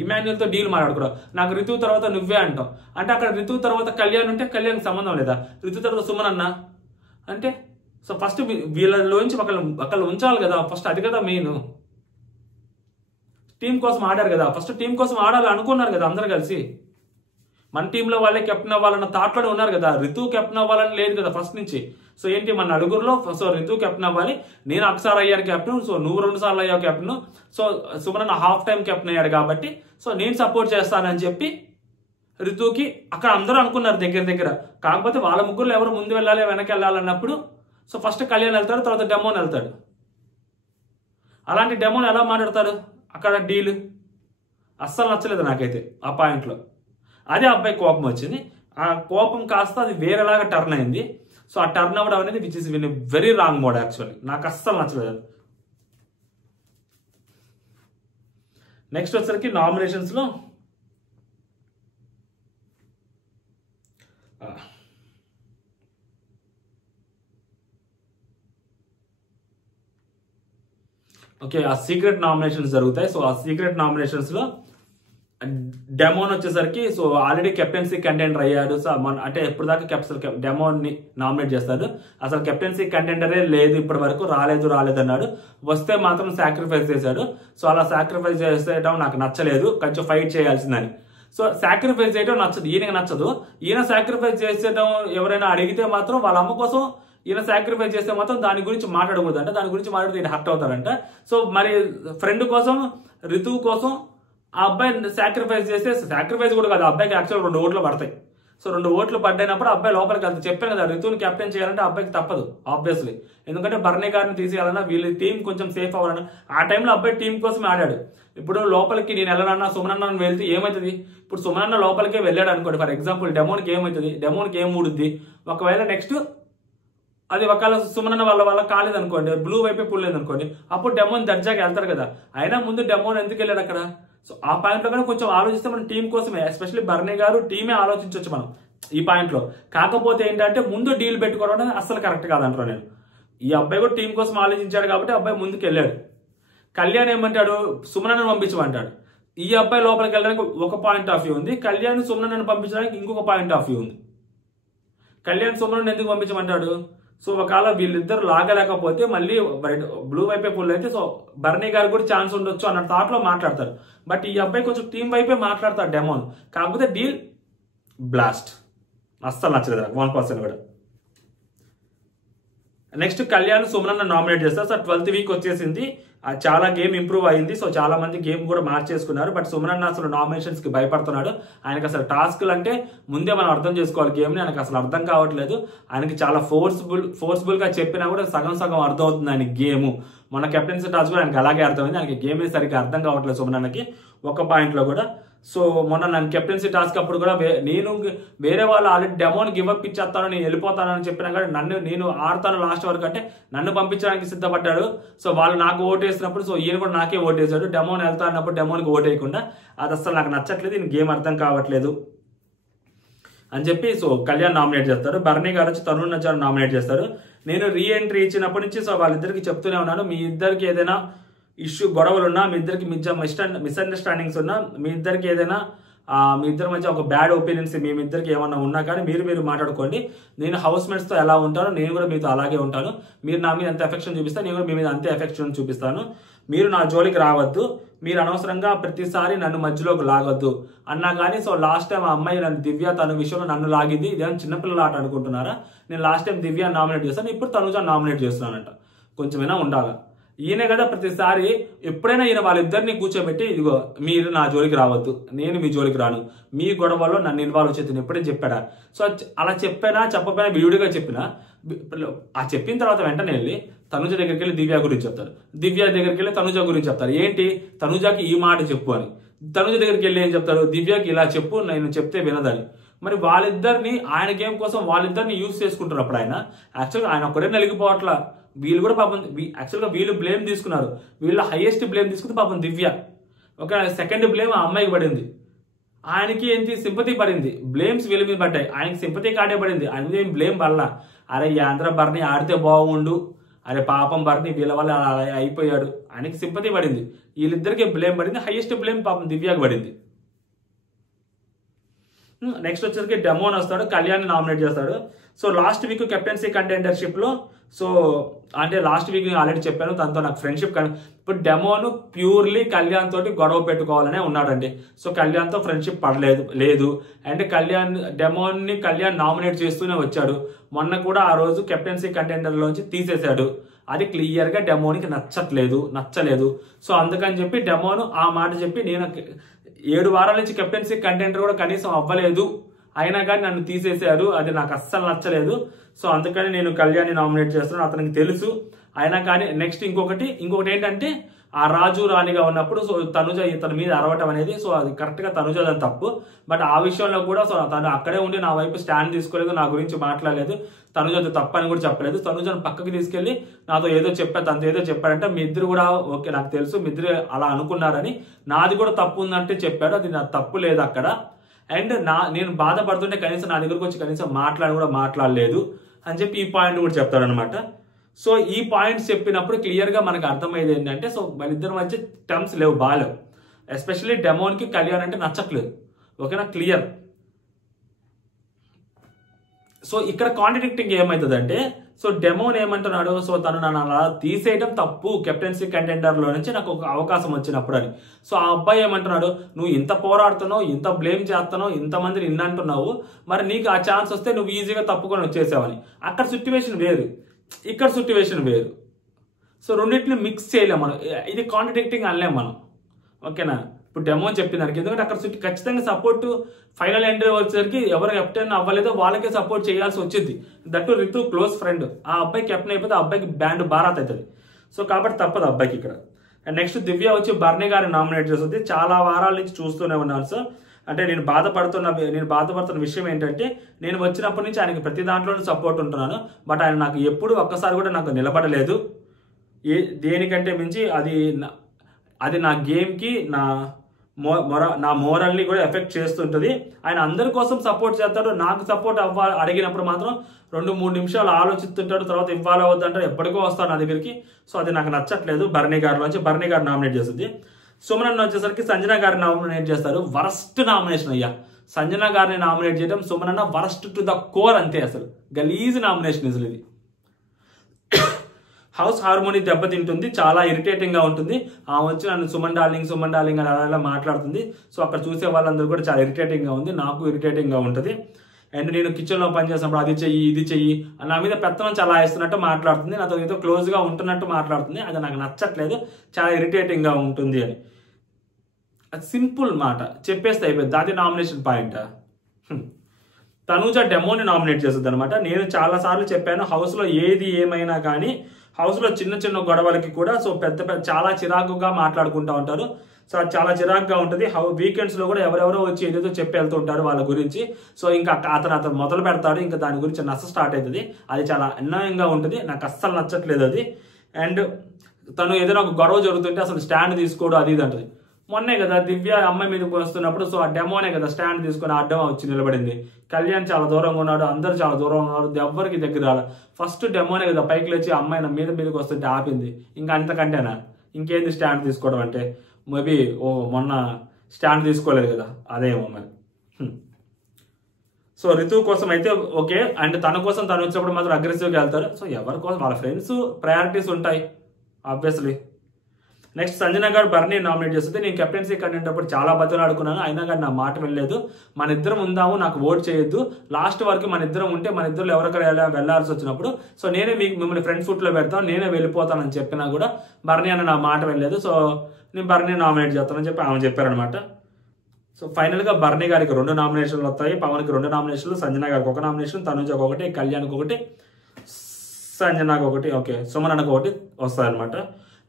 ఇమాన్యుయల్తో డీల్ మాట్లాడుకోరా, నాకు రితు తర్వాత నువ్వే అంటాం అంటే అక్కడ రితు తర్వాత కళ్యాణ్ ఉంటే కళ్యాణ్ సంబంధం లేదా, రితు తర్వాత సుమన్ అన్న అంటే సో ఫస్ట్ వీళ్ళలోంచి ఒకళ్ళు ఉంచాలి కదా, ఫస్ట్ అది కదా మెయిన్. టీం కోసం ఆడారు కదా, ఫస్ట్ టీం కోసం ఆడాలి అనుకున్నారు కదా అందరు కలిసి. మన టీంలో వాళ్ళే కెప్టెన్ అవ్వాలన్న థాట్లోనే ఉన్నారు కదా, రితు కెప్టెన్ అవ్వాలని లేదు కదా ఫస్ట్ నుంచి. సో ఏంటి మన నలుగురులో సో రితు కెప్టెన్ అవ్వాలి, నేను ఒకసారి అయ్యాను కెప్టెన్, సో నువ్వు 2 సార్లు అయ్యావు captain, so Suman half time captain అయ్యాడు కాబట్టి సో నేను సపోర్ట్ చేస్తానని చెప్పి రితుకి అక్కడ అందరూ అనుకున్నారు దగ్గర. కాకపోతే వాళ్ళ ముగ్గురులో ఎవరు ముందు వెళ్ళాలి వెనక్కి వెళ్ళాలన్నప్పుడు సో ఫస్ట్ కళ్యాణ్ వెళ్తాడు, తర్వాత డెమోన్ వెళ్తాడు. అలాంటి డెమోన్ ఎలా మాట్లాడతాడు అక్కడ డీల్ అస్సలు నచ్చలేదు నాకైతే ఆ పాయింట్లో. అదే అబ్బాయి కోపం వచ్చింది, ఆ కోపం కాస్త అది వేరేలాగా టర్న్ అయింది. సో ఆ టర్న్ అవ్వడం అనేది which is very wrong mode actually, నాకు అస్సలు నచ్చలేదు. నెక్స్ట్ వచ్చరికి నామినేషన్స్లో ఓకే ఆ సీక్రెట్ నామినేషన్స్ జరుగుతాయి. సో ఆ సీక్రెట్ నామినేషన్స్లో డెమోన్ వచ్చేసరికి సో ఆల్రెడీ కెప్టెన్సీ కంటెండర్ అయ్యాడు. సో అంటే ఎప్పుడు దాకా డెమోన్ ని నామినేట్ చేస్తాడు, అసలు కెప్టెన్సీ కంటెండరే లేదు ఇప్పటి వరకు, రాలేదు అన్నాడు. వస్తే మాత్రం సాక్రిఫైస్ చేశాడు. సో అలా సాక్రిఫైస్ చేసేయడం నాకు నచ్చలేదు, కొంచెం ఫైట్ చేయాల్సిందని. సో సాక్రిఫైస్ చేయడం నచ్చదు, ఈయనకి నచ్చదు. ఈయన సాక్రిఫైస్ చేసేయడం ఎవరైనా అడిగితే మాత్రం వాళ్ళ అమ్మ కోసం ఈయన సాక్రిఫైస్ చేస్తే మాత్రం దాని గురించి మాట్లాడకూడదు అంట, దాని గురించి మాట్లాడితే ఈయన హర్ట్ అవుతారంట. సో మరి ఫ్రెండ్ కోసం రితువు కోసం ఆ అబ్బాయి సాక్రిఫైస్ చేస్తే, సాక్రిఫైస్ కూడా కాదు, అబ్బాయికి యాక్చువల్ 2 ఓట్లు పడతాయి. సో 2 ఓట్లు పడ్డైనప్పుడు అబ్బాయి లోపలికి వెళ్తే చెప్పాను కదా రితుని కెప్టెన్ చేయాలంటే అబ్బాయికి తప్పదు ఆబ్వియస్లీ, ఎందుకంటే బర్నీ గారిని తీసేయాలన్నా వీళ్ళ టీం కొంచెం సేఫ్ అవ్వాలన్నా. ఆ టైంలో అబ్బాయి టీం కోసం ఆడాడు. ఇప్పుడు లోపలికి నేను వెళ్ళనన్నా సుమనన్న వెళ్తే ఏమవుతుంది, ఇప్పుడు సుమనన్న లోపలికే వెళ్ళాడు అనుకోండి ఫర్ ఎగ్జాంపుల్, డెమోన్కి ఏమవుతుంది, డెమోన్కి ఏం మూడుద్ది, ఒకవేళ నెక్స్ట్ అది ఒకవేళ సుమనన్న వాళ్ళ కాలేదనుకోండి, బ్లూ వైపే పుల్లేదు అనుకోండి, అప్పుడు డెమోన్ దర్జాకి వెళ్తారు కదా. అయినా ముందు డెమోన్ ఎందుకు వెళ్ళాడు అక్కడ. సో ఆ పాయింట్లో కానీ కొంచెం ఆలోచిస్తే మనం టీం కోసమే, ఎస్పెషల్లీ బర్నీ గారు టీమే ఆలోచించవచ్చు మనం ఈ పాయింట్లో. కాకపోతే ఏంటంటే ముందు డీల్ పెట్టుకోవడం అనేది అస్సలు కరెక్ట్ కాదంటారు నేను. ఈ అబ్బాయి కూడా టీం కోసం ఆలోచించాడు కాబట్టి అబ్బాయి ముందుకు వెళ్ళాడు. కళ్యాణ్ ఏమంటాడు, సుమనన్నను పంపించమంటాడు. ఈ అబ్బాయి లోపలికి వెళ్ళడానికి ఒక పాయింట్ ఆఫ్ వ్యూ ఉంది, కళ్యాణ్ సుమనన్నను పంపించడానికి ఇంకొక పాయింట్ ఆఫ్ వ్యూ ఉంది. కళ్యాణ్ సుమనన్నను ఎందుకు పంపించమంటాడు, సో ఒకవేళ వీళ్ళిద్దరు లాగలేకపోతే మళ్ళీ బ్లూ వైపే పుల్ అయితే సో బర్నీ గారు కూడా ఛాన్స్ ఉండొచ్చు అన్న థాట్లో మాట్లాడతారు. బట్ ఈ అబ్బాయి కొంచెం టీం వైపే మాట్లాడతాడు డెమోన్. కాకపోతే డీల్ బ్లాస్ట్, అస్సలు నచ్చలేదు 1% కూడా. నెక్స్ట్ కళ్యాణ్ సుమనన్న నామినేట్ చేస్తారు. సో 12th వీక్ వచ్చేసింది, చాలా గేమ్ ఇంప్రూవ్ అయింది. సో చాలా మంది గేమ్ కూడా మార్చేసుకున్నారు. బట్ సుమనన్న అసలు నామినేషన్స్ కి భయపడుతున్నాడు. ఆయనకి అసలు టాస్క్లు అంటే ముందే మనం అర్థం చేసుకోవాలి గేమ్ ని, ఆయనకు అసలు అర్థం కావట్లేదు. ఆయనకి చాలా ఫోర్స్ఫుల్ గా చెప్పినా కూడా సగం సగం అర్థం అవుతుంది ఆయన గేమ్. మన కెప్టెన్సీ టాస్క్ కూడా ఆయనకి అలాగే అర్థమైంది. ఆయనకి గేమ్ సరిగ్గా అర్థం కావట్లేదు సుమనన్నకి ఒక పాయింట్ లో కూడా. సో మొన్న నన్ను కెప్టెన్సీ టాస్క్ అప్పుడు కూడా నేను వేరే వాళ్ళు ఆల్రెడీ డెమోని గివప్ ఇచ్చేస్తాను, నేను వెళ్ళిపోతానని చెప్పినా కానీ నేను ఆడతాను లాస్ట్ వరకు అంటే నన్ను పంపించడానికి సిద్ధపడ్డాడు. సో వాళ్ళు నాకు ఓటేసినప్పుడు సో ఈయన కూడా నాకే ఓటేసాడు. డెమోని వెళ్తా అన్నప్పుడు డెమోనికి ఓటేయకుండా, అది అసలు నాకు నచ్చట్లేదు, ఈయన గేమ్ అర్థం కావట్లేదు అని చెప్పి సో కళ్యాణ్ నామినేట్ చేస్తారు. బర్నీ గారు వచ్చి తరుణ్ నజార్ నామినేట్ చేస్తారు. నేను రీ ఎంట్రీ ఇచ్చినప్పటి నుంచి సో వాళ్ళిద్దరికి చెప్తూనే ఉన్నాను, మీ ఇద్దరికి ఏదైనా ఇష్యూ గొడవలు ఉన్నా, మీ ఇద్దరికి మిస్అండర్స్టాండింగ్స్ ఉన్నా, మీ ఇద్దరికి ఏదైనా మీ ఇద్దరి మధ్య ఒక బ్యాడ్ ఒపీనియన్స్ మీ ఇద్దరికి ఏమన్నా ఉన్నా కానీ మీరు మాట్లాడుకోండి. నేను హౌస్ మేట్స్ తో ఎలా ఉంటానో నేను కూడా మీతో అలాగే ఉంటాను. మీరు నా మీద ఎంత ఎఫెక్షన్ చూపిస్తాను, నేను కూడా మీ మీద అంతే ఎఫెక్షన్ చూపిస్తాను. మీరు నా జోలికి రావద్దు, మీరు అనవసరంగా ప్రతిసారి నన్ను మధ్యలోకి లాగొద్దు అన్నా కానీ. సో లాస్ట్ టైం ఆ అమ్మాయి నన్ను దివ్య తన విషయంలో నన్ను లాగింది, ఇదేమో చిన్నపిల్లల ఆట అనుకుంటున్నారా? నేను లాస్ట్ టైం దివ్య నామినేట్ చేస్తాను, ఇప్పుడు తనుజ నామినేట్ చేస్తున్నానంట. కొంచెమైనా ఉండాలా. ఈయన కదా ప్రతిసారి ఎప్పుడైనా ఈయన వాళ్ళిద్దరిని కూర్చోబెట్టి ఇదిగో మీరు నా జోలికి రావద్దు, నేను మీ జోలికి రాను, మీ గొడవలో నన్ను ఇన్వాల్వ్ వచ్చేది ఎప్పుడైనా చెప్పాడా? సో అలా చెప్పపోయినా విడివిడిగా చెప్పినా, ఆ చెప్పిన తర్వాత వెంటనే వెళ్ళి తనుజ దగ్గరికి వెళ్ళి దివ్య గురించి చెప్తారు, దివ్య దగ్గరికి వెళ్ళి తనుజ గురించి చెప్తారు. ఏంటి తనుజకి ఈ మాట చెప్పు అని. తనుజ దగ్గరికి వెళ్ళి ఏం చెప్తారు, దివ్యకి ఇలా చెప్పు, నేను చెప్తే వినదని. మరి వాళ్ళిద్దరిని ఆయన గేమ్ కోసం వాళ్ళిద్దరిని యూజ్ చేసుకుంటారు. అప్పుడు యాక్చువల్గా ఆయన ఒక్కడే నలిగిపోవట్లా, వీళ్ళు కూడా పాపం యాక్చువల్గా వీళ్ళు బ్లేమ్ తీసుకున్నారు. వీళ్ళు హైయెస్ట్ బ్లేమ్ తీసుకుంటే పాపం దివ్య, ఒక సెకండ్ బ్లేమ్ ఆ అమ్మాయికి పడింది. ఆయనకి ఏంటి సింపతి పడింది, బ్లేమ్స్ వీళ్ళ మీద పడ్డాయి, ఆయనకి సింపతి కాడే పడింది, ఆయన మీద ఏం బ్లేమ్ పడలా. అరే ఆంధ్ర బర్ని ఆడితే బాగుండు, అరే పాపం బర్ని వీళ్ళ వల్ల అయిపోయాడు, ఆయనకి సింపతి పడింది. వీళ్ళిద్దరికి బ్లేమ్ పడింది, హైయెస్ట్ బ్లేమ్ పాపం దివ్యకి పడింది. నెక్స్ట్ వచ్చేసరికి డెమోన్ వస్తాడు, కళ్యాణ్ నామినేట్ చేస్తాడు. So last week captaincy contendership లో సో అంటే లాస్ట్ వీక్ నేను ఆల్రెడీ చెప్పాను తనతో నాకు ఫ్రెండ్షిప్. ఇప్పుడు డెమోను ప్యూర్లీ కళ్యాణ్ తోటి గొడవ పెట్టుకోవాలనే ఉన్నాడండి. సో కళ్యాణ్తో ఫ్రెండ్షిప్ లేదు. అండ్ డెమోని కళ్యాణ్ నామినేట్ చేస్తూనే వచ్చాడు. మొన్న కూడా ఆ రోజు కెప్టెన్సీ కంటెండర్లోంచి తీసేశాడు. అది క్లియర్ గా డెమోనికి నచ్చలేదు. సో అందుకని చెప్పి డెమోను ఆ మాట చెప్పి, నేను 7 వారాల నుంచి కెప్టెన్సీ కంటెండర్ కూడా కనీసం అవ్వలేదు, అయినా కానీ నన్ను తీసేశారు, అది నాకు అస్సలు నచ్చలేదు. సో అందుకని నేను కళ్యాణ్ని నామినేట్ చేస్తున్నాను, అతనికి తెలుసు. అయినా కానీ నెక్స్ట్ ఇంకొకటి ఏంటంటే ఆ రాజు రాణిగా ఉన్నప్పుడు సో తనుజ ఇతని మీద అరవటం అనేది, సో అది కరెక్ట్ గా తనుజ తప్పు. బట్ ఆ విషయంలో కూడా సో తను అక్కడే ఉండి నా వైపు స్టాండ్ తీసుకోలేదు, నా గురించి మాట్లాడలేదు, తనుజ తప్పు అని కూడా చెప్పలేదు. తనుజను పక్కకి తీసుకెళ్లి నాతో తనతో ఏదో చెప్పాడంటే మీ ఇద్దరు కూడా ఓకే నాకు తెలుసు మీ ఇద్దరు అలా అనుకున్నారని, నాది కూడా తప్పు ఉందంటే చెప్పాడు, అది నా తప్పు లేదు అక్కడ. అండ్ నేను బాధపడుతుంటే కనీసం నా దగ్గరకు వచ్చి కనీసం మాట్లాడలేదు అని చెప్పి ఈ పాయింట్ కూడా చెప్తాడు అనమాట. సో ఈ పాయింట్స్ చెప్పినప్పుడు క్లియర్ గా మనకు అర్థమయ్యేది ఏంటంటే సో వాళ్ళిద్దరి మధ్య టర్మ్స్ బాగాలేవు. ఎస్పెషల్లీ డెమోన్ కి కళ్యాణ్ అంటే నచ్చట్లేదు. ఓకేనా, క్లియర్. సో ఇక్కడ కాంట్రడిక్టింగ్ ఏమవుతుందంటే సో డెమోన్ ఏమంటున్నాడు, సో తను నన్ను అలా తీసేయడం తప్పు కెప్టెన్సీ కంటెండర్ లో నుంచి నాకు ఒక అవకాశం వచ్చినప్పుడు అని. సో ఆ అబ్బాయి ఏమంటున్నాడు, నువ్వు ఇంత పోరాడుతున్నావు, ఇంత బ్లేమ్ చేస్తున్నావు, ఇంతమందిని ఇన్నంటున్నావు, మరి నీకు ఆ ఛాన్స్ వస్తే నువ్వు ఈజీగా తప్పుకొని వచ్చేసావని. అక్కడ సిట్యువేషన్ వేరు, ఇక్కడ సిట్యువేషన్ వేరు. సో రెండింటిని మిక్స్ చేయలేం మనం, ఇది కాంట్రడిక్టింగ్ అనలేం మనం. ఓకేనా, ఇప్పుడు డెమోన్ చెప్పిన దానికి, ఎందుకంటే అక్కడ ఖచ్చితంగా సపోర్ట్ ఫైనల్ ఎంట్రీ వచ్చేసరికి ఎవరు కెప్టెన్ అవ్వలేదో వాళ్ళకే సపోర్ట్ చేయాల్సి వచ్చింది. దట్టు రితు క్లోజ్ ఫ్రెండ్, ఆ అబ్బాయి కెప్టెన్ అయిపోతే ఆ అబ్బాయికి బ్యాండ్ బారాత్ అవుతుంది. సో కాబట్టి తప్పదు అబ్బాయికి ఇక్కడ. అండ్ నెక్స్ట్ దివ్య వచ్చి బర్నీ గారిని నామినేట్ చేస్తుంది. చాలా వారాల నుంచి చూస్తూనే ఉన్నాను సార్. అంటే నేను బాధపడుతున్న విషయం ఏంటంటే నేను వచ్చినప్పటి నుంచి ఆయనకి ప్రతి దాంట్లోనూ సపోర్ట్ ఉంటున్నాను, బట్ ఆయన నాకు ఎప్పుడు ఒక్కసారి కూడా నాకు నిలబడలేదు. దేనికంటే మించి అది నా గేమ్కి నా మోరల్ని కూడా ఎఫెక్ట్ చేస్తుంటుంది. ఆయన అందరి కోసం సపోర్ట్ చేస్తాడు, నాకు సపోర్ట్ అడిగినప్పుడు మాత్రం 2-3 నిమిషాలు ఆలోచిస్తుంటాడు, తర్వాత ఇవ్వాలో వద్దంటాడు, ఎప్పటికో వస్తాడు నా దగ్గరికి. సో అది నాకు నచ్చట్లేదు. బర్నీ గారు నామినేట్ చేస్తుంది. సుమనన్న వచ్చేసరికి సంజన గారిని నామినేట్ చేస్తారు. వరస్ట్ నామినేషన్ అయ్యా, సంజన గారిని నామినేట్ చేయడం, సుమనన్న వరస్ట్ టు ద కోర్, అంతే. అసలు గలీజ్ నామినేషన్ అసలు ఇది. హౌస్ హార్మోనీ దెబ్బతింటుంది, చాలా ఇరిటేటింగ్ గా ఉంటుంది. వచ్చి నన్ను సుమన్ డార్లింగ్ అని అలా మాట్లాడుతుంది. సో అక్కడ చూసే వాళ్ళందరూ కూడా చాలా ఇరిటేటింగ్ గా ఉంది, నాకు ఇరిటేటింగ్ గా ఉంటుంది. అండ్ నేను కిచెన్లో పనిచేసినప్పుడు అది చెయ్యి ఇది చెయ్యి నా మీద పెత్తనం చలాయిస్తున్నట్టు మాట్లాడుతుంది, నాతో ఏదో క్లోజ్గా ఉంటున్నట్టు మాట్లాడుతుంది. అది నాకు నచ్చట్లేదు, చాలా ఇరిటేటింగ్గా ఉంటుంది అని. అది సింపుల్ మాట చెప్పేస్తే అయిపోయింది. అది నామినేషన్ పాయింట్. తనూజ డెమోని నామినేట్ చేస్తుంది అనమాట. నేను చాలాసార్లు చెప్పాను, హౌస్లో ఏది ఏమైనా కానీ హౌస్లో చిన్న చిన్న గొడవలకి కూడా సో పెద్ద చాలా చిరాకుగా మాట్లాడుకుంటూ ఉంటారు. సో అది చాలా చిరాకుగా ఉంటుంది. వీకెండ్స్లో కూడా ఎవరెవరో వచ్చి ఏదేదో చెప్పి వెళ్తూ ఉంటారు వాళ్ళ గురించి. సో ఇంకా అతను మొదలు పెడతాడు, ఇంకా దాని గురించి నచ్చ స్టార్ట్ అవుతుంది. అది చాలా అన్యాయంగా ఉంటుంది, నాకు అస్సలు నచ్చట్లేదు అది. అండ్ తను ఏదైనా ఒక గొడవ జరుగుతుంటే అసలు స్టాండ్ తీసుకోవడం అది ఇది అంటుంది. మొన్నే కదా దివ్య అమ్మాయి మీదకి వస్తున్నప్పుడు సో ఆ డెమోనే కదా స్టాండ్ తీసుకుని అడ్డం వచ్చి నిలబడింది. కళ్యాణ్ చాలా దూరంగా ఉన్నాడు, అందరు చాలా దూరంగా ఉన్నారు, ఎవరికి దగ్గర రాలి. ఫస్ట్ డెమోనే కదా పైకి లేచి అమ్మాయి మీదకి వస్తుంటే ఆపింది. ఇంకా అంతకంటేనా ఇంకేంది స్టాండ్ తీసుకోవడం అంటే? మేబీ మొన్న స్టాండ్ తీసుకోలేదు కదా అదేమో మరి. సో రితు కోసం అయితే ఓకే. అండ్ తన కోసం తను వచ్చినప్పుడు మాత్రం అగ్రెసివ్గా వెళ్తారు. సో ఎవరి కోసం వాళ్ళ ఫ్రెండ్స్ ప్రయారిటీస్ ఉంటాయి ఆబ్వియస్లీ. నెక్స్ట్ సంజన గారు బర్నీ నామినేట్ చేస్తుంది. నేను కెప్టెన్సీ కంటెంట్ అప్పుడు చాలా బతులు ఆడుకున్నాను, అయినా కానీ నా మాట వెళ్ళలేదు. మన ఇద్దరం ఉందాము, నాకు ఓట్ చేయొద్దు, లాస్ట్ వరకు మన ఇద్దరం ఉంటే మన ఇద్దరు ఎవరికైనా వెళ్ళాల్సి వచ్చినప్పుడు సో నేనే మిమ్మల్ని ఫ్రెండ్ ఫుట్లో పెడతాను, నేనే వెళ్ళిపోతానని చెప్పినా కూడా బర్నీ అన్న నా మాట వెళ్ళలేదు. సో నేను బర్నీ నామినేట్ చేస్తానని చెప్పి ఆమె చెప్పారనమాట. సో ఫైనల్గా బర్నీ గారికి 2 నామినేషన్లు వస్తాయి, పవన్కి 2 నామినేషన్లు, సంజన గారికి 1 నామినేషన్, తనుజకు 1, కళ్యాణ్కి 1, సంజనకు 1, ఓకే సుమనకు 1 వస్తాయి అనమాట.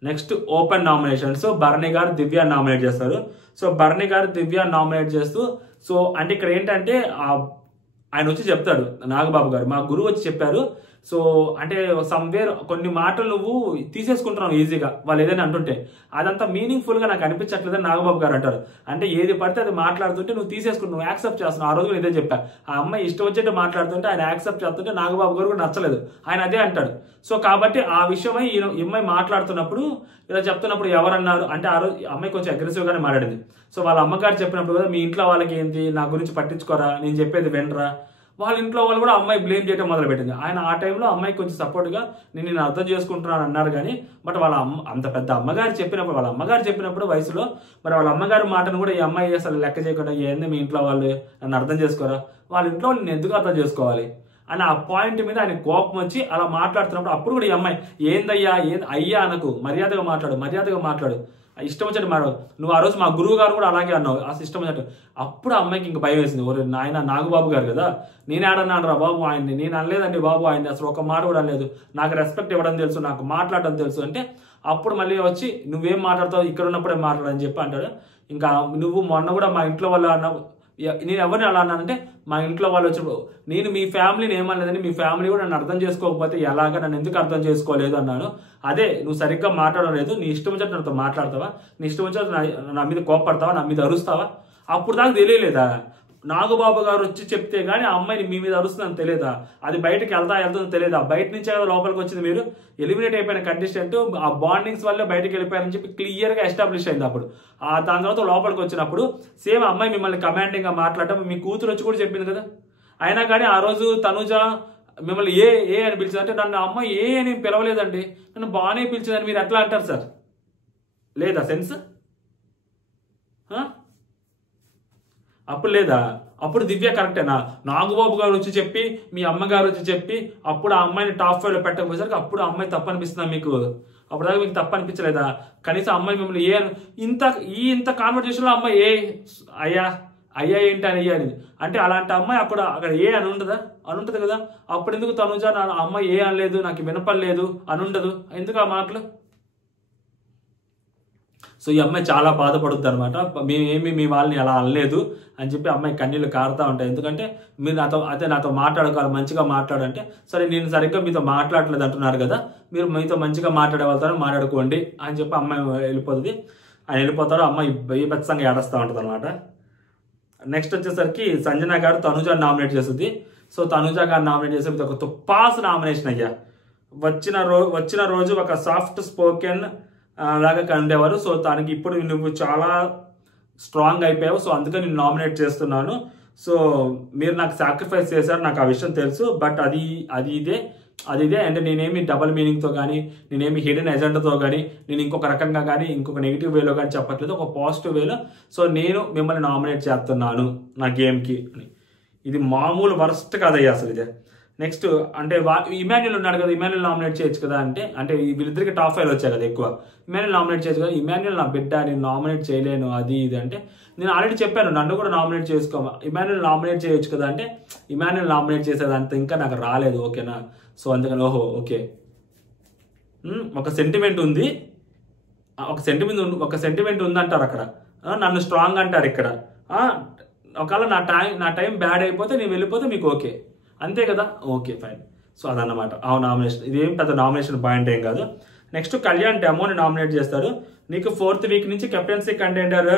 Next open nominations. బర్నీ గారు దివ్య నామినేట్ చేస్తారు. సో బర్నీ గారు దివ్య నామినేట్ చేస్తూ సో అంటే ఇక్కడ ఏంటంటే ఆయన వచ్చి చెప్తాడు, నాగబాబు గారు మా గురువు వచ్చి చెప్పారు. సో అంటే సమ్వేర్ కొన్ని మాటలు నువ్వు తీసేసుకుంటున్నావు ఈజీగా, వాళ్ళు ఏదైనా అంటుంటే అదంతా మీనింగ్ఫుల్గా నాకు అనిపించట్లేదని నాగబాబు గారు అంటారు. అంటే ఏది పడితే అది మాట్లాడుతుంటే నువ్వు తీసేసుకుంటున్నావు, నువ్వు యాక్సెప్ట్ చేస్తున్నావు. ఆ రోజు ఇదే చెప్పా, ఆ అమ్మాయి ఇష్టం వచ్చేట్టు మాట్లాడుతుంటే ఆయన యాక్సెప్ట్ చేస్తుంటే నాగబాబు గారు కూడా నచ్చలేదు, ఆయన అదే అంటాడు. సో కాబట్టి ఆ విషయమై ఈ అమ్మాయి మాట్లాడుతున్నప్పుడు ఇలా చెప్తున్నప్పుడు ఎవరన్నారు అంటే ఆ రోజు అమ్మాయి కొంచెం అగ్రెసివ్గానే మాట్లాడింది. సో వాళ్ళ అమ్మగారు చెప్పినప్పుడు కదా మీ ఇంట్లో వాళ్ళకి ఏంటి, నా గురించి పట్టించుకోరా, నేను చెప్పేది వినరా, వాళ్ళ ఇంట్లో వాళ్ళు కూడా అమ్మాయి బ్లేమ్ చేయడం మొదలుపెట్టింది. ఆయన ఆ టైంలో అమ్మాయి కొంచెం సపోర్ట్గా నేను అర్థం చేసుకుంటున్నాను అన్నారు. కానీ బట్ వాళ్ళ అంత పెద్ద అమ్మగారు చెప్పినప్పుడు వయసులో మరి వాళ్ళ అమ్మగారి మాటను కూడా ఈ అమ్మాయి అసలు లెక్క చేయకుండా ఏంది మీ ఇంట్లో వాళ్ళు నన్ను అర్థం చేసుకోరా, వాళ్ళ ఇంట్లో నేను ఎందుకు అర్థం చేసుకోవాలి అని ఆ పాయింట్ మీద ఆయన కోపం వచ్చి అలా మాట్లాడుతున్నప్పుడు అప్పుడు కూడా ఈ అమ్మాయి ఏందయ్యా అయ్యా అనకు, మర్యాదగా మాట్లాడు, ఇష్టం వచ్చినట్టు మాట్లాడు, నువ్వు ఆ రోజు మా గురువు గారు కూడా అలాగే అన్నావు, ఆ ఇష్టం వచ్చినట్టు. అప్పుడు అమ్మాయికి ఇంక భయం వేసింది, ఓరే నాయన నాగబాబు గారు కదా, నేను ఆడన్నాను రా బాబు ఆయన్ని, నేను అనలేదండి బాబు ఆయన్ని, అసలు ఒక మాట కూడా అనలేదు, నాకు రెస్పెక్ట్ ఇవ్వడం తెలుసు, నాకు మాట్లాడడం తెలుసు అంటే అప్పుడు మళ్ళీ వచ్చి నువ్వేం మాట్లాడతావు ఇక్కడ ఉన్నప్పుడే మాట్లాడని చెప్పి అంటాడు. ఇంకా నువ్వు మొన్న కూడా మా ఇంట్లో వాళ్ళు అన్నావు, నేను ఎవరిని అలా అన్నానంటే మా ఇంట్లో వాళ్ళు వచ్చినప్పుడు నేను మీ ఫ్యామిలీని ఏమనలేదని, మీ ఫ్యామిలీ కూడా నన్ను అర్థం చేసుకోకపోతే ఎలాగా, నన్ను ఎందుకు అర్థం చేసుకోలేదు అన్నాను. అదే నువ్వు సరిగ్గా మాట్లాడలేదు, నీ ఇష్టం వచ్చినట్టు నాతో మాట్లాడతావా, నీ ఇష్టం వచ్చినట్టు నా మీద కోపడతావా, నా మీద అరుస్తావా, అప్పుడు దాకా తెలియలేదా? నాగబాబు గారు వచ్చి చెప్తే గానీ ఆ అమ్మాయిని మీ మీద అరుస్తుందని తెలియదా? అది బయటకు వెళ్తుందని తెలియదా? బయట నుంచి లోపలికి వచ్చింది, మీరు ఎలిమినేట్ అయిపోయిన కంటెస్టెంట్ ఆ బాండింగ్స్ వల్ల బయటకు వెళ్ళిపోయారని చెప్పి క్లియర్గా ఎస్టాబ్లిష్ అయింది. అప్పుడు దాని తర్వాత లోపలికి వచ్చినప్పుడు సేమ్ అమ్మాయి మిమ్మల్ని కమాండింగ్ గా మాట్లాడటం మీ కూతురు వచ్చి కూడా చెప్పింది కదా. అయినా కానీ ఆ రోజు తనుజ మిమ్మల్ని ఏ అని పిలిచిందంటే నన్ను అమ్మాయి ఏ అని పిలవలేదండి, నన్ను బాగానే పిలిచిందని మీరు ఎట్లా అంటారు సార్? లేదా సెన్స్? అప్పుడు లేదా? అప్పుడు దివ్య కరెక్టేనా? నాగబాబు గారు వచ్చి చెప్పి మీ అమ్మగారు వచ్చి చెప్పి అప్పుడు ఆ అమ్మాయిని టాప్ 5 లో పెట్టకపోయేసరికి అప్పుడు ఆ అమ్మాయి తప్పు అనిపిస్తుందా మీకు? అప్పుడు దాకా మీకు తప్పు అనిపించలేదా? కనీసం అమ్మాయి మిమ్మల్ని ఇంత కాన్వర్జేషన్ లో అమ్మాయి అయ్యా ఏంటి అని అనేది అంటే అలాంటి అమ్మాయి అక్కడ అని ఉంటుంది కదా. అప్పుడు ఎందుకు తనుజ నా అమ్మాయి అనలేదు, నాకు వినపడలేదు అని ఉండదు, ఎందుకు ఆ మాటలు? సో ఈ అమ్మాయి చాలా బాధపడుద్ది అనమాట, మేమేమి మీ వాళ్ళని అలా అనలేదు అని చెప్పి అమ్మాయి కన్నీళ్ళు కారుతూ ఉంటాయి. ఎందుకంటే మీరు నాతో మాట్లాడుకోవాలి, మంచిగా మాట్లాడంటే సరే నేను సరిగ్గా మీతో మాట్లాడలేదు అంటున్నారు కదా, మీరు మీతో మంచిగా మాట్లాడే వాళ్ళతో మాట్లాడుకోండి అని చెప్పి అమ్మాయి వెళ్ళిపోతుంది. ఆయన వెళ్ళిపోతారు, అమ్మాయి బీభత్సంగా ఏడుస్తూ ఉంటుంది అనమాట. నెక్స్ట్ వచ్చేసరికి సంజన గారు తనుజ నామినేట్ చేస్తుంది. సో తనుజ గారు నామినేట్ చేసే ఒక తుప్పాస్ నామినేషన్ అయ్యా. వచ్చిన రోజు ఒక సాఫ్ట్ స్పోకెన్ లాగా కండేవారు. సో దానికి ఇప్పుడు నువ్వు చాలా స్ట్రాంగ్ అయిపోయావు, సో అందుకని నేను నామినేట్ చేస్తున్నాను. సో మీరు నాకు సాక్రిఫైస్ చేశారు, నాకు ఆ విషయం తెలుసు, బట్ అది ఇదే అంటే నేనేమి డబల్ మీనింగ్తో కానీ నేనేమి హిడెన్ ఎజెండాతో కానీ నేను ఇంకొక రకంగా కానీ ఇంకొక నెగిటివ్ వేలో కానీ చెప్పట్లేదు, ఒక పాజిటివ్ వేలో. సో నేను మిమ్మల్ని నామినేట్ చేస్తున్నాను నా గేమ్కి అని. ఇది మామూలు వరస్ట్ కాదయ్యా అసలు ఇదే. నెక్స్ట్ అంటే ఇమాన్యుల్ ఉన్నాడు కదా, ఇమాన్యుల్ నామినేట్ చేయొచ్చు కదా అంటే వీళ్ళిద్దరికి టాప్ 5 వచ్చాయి కదా ఎక్కువ. ఇమాన్యుల్ నామినేట్ చేయొచ్చు కదా, ఇమాన్యుల్ నా బిడ్డ, నేను నామినేట్ చేయలేను అది ఇది అంటే, నేను ఆల్రెడీ చెప్పాను నన్ను కూడా నామినేట్ చేసుకో, ఇమాన్యుల్ నామినేట్ చేయొచ్చు కదా అంటే, ఇమాన్యుల్ నామినేట్ చేసేదంత ఇంకా నాకు రాలేదు, ఓకేనా. సో అందుకని ఓహో ఓకే ఒక సెంటిమెంట్ ఉంది, ఒక సెంటిమెంట్ ఉందంటారు అక్కడ, నన్ను స్ట్రాంగ్ అంటారు ఇక్కడ. ఒకవేళ నా టైం బ్యాడ్ అయిపోతే నేను వెళ్ళిపోతే మీకు ఓకే, అంతే కదా, ఓకే ఫైన్. సో అదన్నమాట ఆ నామినేషన్. ఇదేం పెద్ద నామినేషన్ పాయింట్ ఏం కాదు. నెక్స్ట్ కళ్యాణ్ డెమోని నామినేట్ చేస్తారు. నీకు 4th వీక్ నుంచి కెప్టెన్సీ కంటెండర్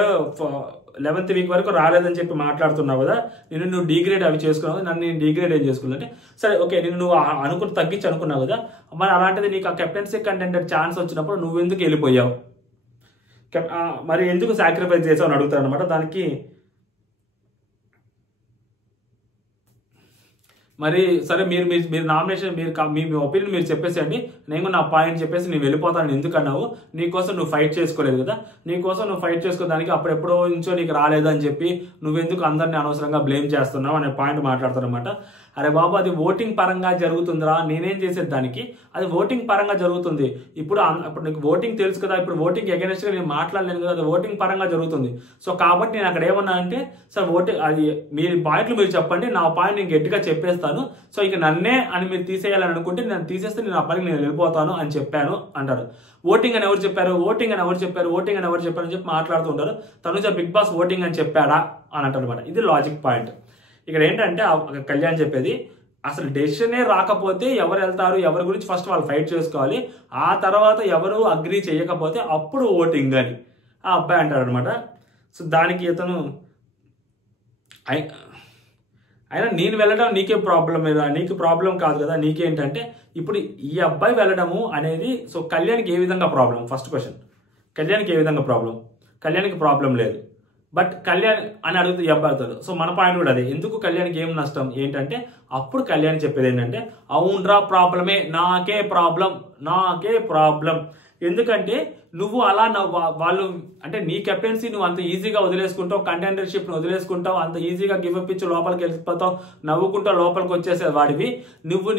11th వీక్ వరకు రాలేదని చెప్పి మాట్లాడుతున్నావు కదా, నువ్వు డిగ్రేడ్ అవి చేసుకున్నావు, నన్ను నేను డిగ్రేడ్ ఏం చేసుకున్నా అంటే, సరే ఓకే నువ్వు తగ్గించి అనుకున్నావు కదా, మరి అలాంటిది నీకు ఆ కెప్టెన్సీ కంటెండర్ ఛాన్స్ వచ్చినప్పుడు నువ్వు ఎందుకు వెళ్ళిపోయావు, మరి ఎందుకు సాక్రిఫైస్ చేసావు అని అడుగుతారు అనమాట. దానికి మరి సరే మీరు నామినేషన్ మీ ఒపీనియన్ మీరు చెప్పేసేయండి, నేను నా పాయింట్ చెప్పేసి నేను వెళ్ళిపోతాను ఎందుకన్నావు, నీకోసం నువ్వు ఫైట్ చేసుకోలేదు కదా, నీకోసం నువ్వు ఫైట్ చేసుకోవడానికి అప్పుడెప్పుడో నుంచో నీకు రాలేదని చెప్పి నువ్వెందుకు అందరినీ అనవసరంగా బ్లేమ్ చేస్తున్నావు అనే పాయింట్ మాట్లాడతారనమాట. అరే బాబు అది ఓటింగ్ పరంగా జరుగుతుందిరా, నేనేం చేసేది దానికి, అది ఓటింగ్ పరంగా జరుగుతుంది. ఇప్పుడు నీకు ఓటింగ్ తెలుసు కదా, ఇప్పుడు ఓటింగ్ అగైనెస్ట్గా నేను మాట్లాడలేను కదా, అది ఓటింగ్ పరంగా జరుగుతుంది. సో కాబట్టి నేను అక్కడ ఏమన్నా అంటే, సార్ ఓటింగ్ అది మీరు పాయింట్లు మీరు చెప్పండి, నా పాయింట్ నేను గట్టిగా చెప్పేస్తాను, సో ఇక నన్నే అని మీరు తీసేయాలని అనుకుంటే నేను తీసేస్తే నేను ఆ పనికి నేను వెళ్ళిపోతాను అని చెప్పాను అంటారు. ఓటింగ్ అని ఎవరు చెప్పారు, ఓటింగ్ అని ఎవరు చెప్పారు, ఓటింగ్ అని ఎవరు చెప్పారు అని చెప్పి మాట్లాడుతూ ఉంటారు. తనుజ బిగ్ బాస్ ఓటింగ్ అని చెప్పాడా అని అంటారు అనమాట. ఇది లాజిక్ పాయింట్. ఇక్కడ ఏంటంటే కళ్యాణ్ చెప్పేది, అసలు డెసిషనే రాకపోతే ఎవరు వెళ్తారు, ఎవరి గురించి ఫస్ట్ వాళ్ళు ఫైట్ చేసుకోవాలి, ఆ తర్వాత ఎవరు అగ్రీ చేయకపోతే అప్పుడు ఓటింగ్ అని ఆ అబ్బాయి అంటారు అనమాట. సో దానికి ఇతను అయినా నేను వెళ్ళడం నీకే ప్రాబ్లం లేదా, నీకు ప్రాబ్లం కాదు కదా, నీకేంటంటే ఇప్పుడు ఈ అబ్బాయి వెళ్ళడము అనేది, సో కళ్యాణ్కి ఏ విధంగా ప్రాబ్లం, ఫస్ట్ క్వశ్చన్, కళ్యాణ్కి ఏ విధంగా ప్రాబ్లం, కళ్యాణ్కి ప్రాబ్లం లేదు, బట్ కళ్యాణ్ అని అడుగుతూ ఈ అబ్బాయి అవుతాడు. సో మన పాయింట్ కూడా అదే, ఎందుకు కళ్యాణ్కి ఏం నష్టం ఏంటంటే, అప్పుడు కళ్యాణ్ చెప్పేది ఏంటంటే, అవునరా ప్రాబ్లమే, నాకే ప్రాబ్లం, ఎందుకంటే నువ్వు అలా వాళ్ళు అంటే నీ కెప్టెన్సీ నువ్వు అంత ఈజీగా వదిలేసుకుంటావు, కంటెండర్షిప్ ను వదిలేసుకుంటావు, అంత ఈజీగా గివప్ ఇచ్చి లోపలికి వెళ్ళిపోతావు, నవ్వుకుంటా లోపలికి వచ్చేసే వాడివి నువ్వు,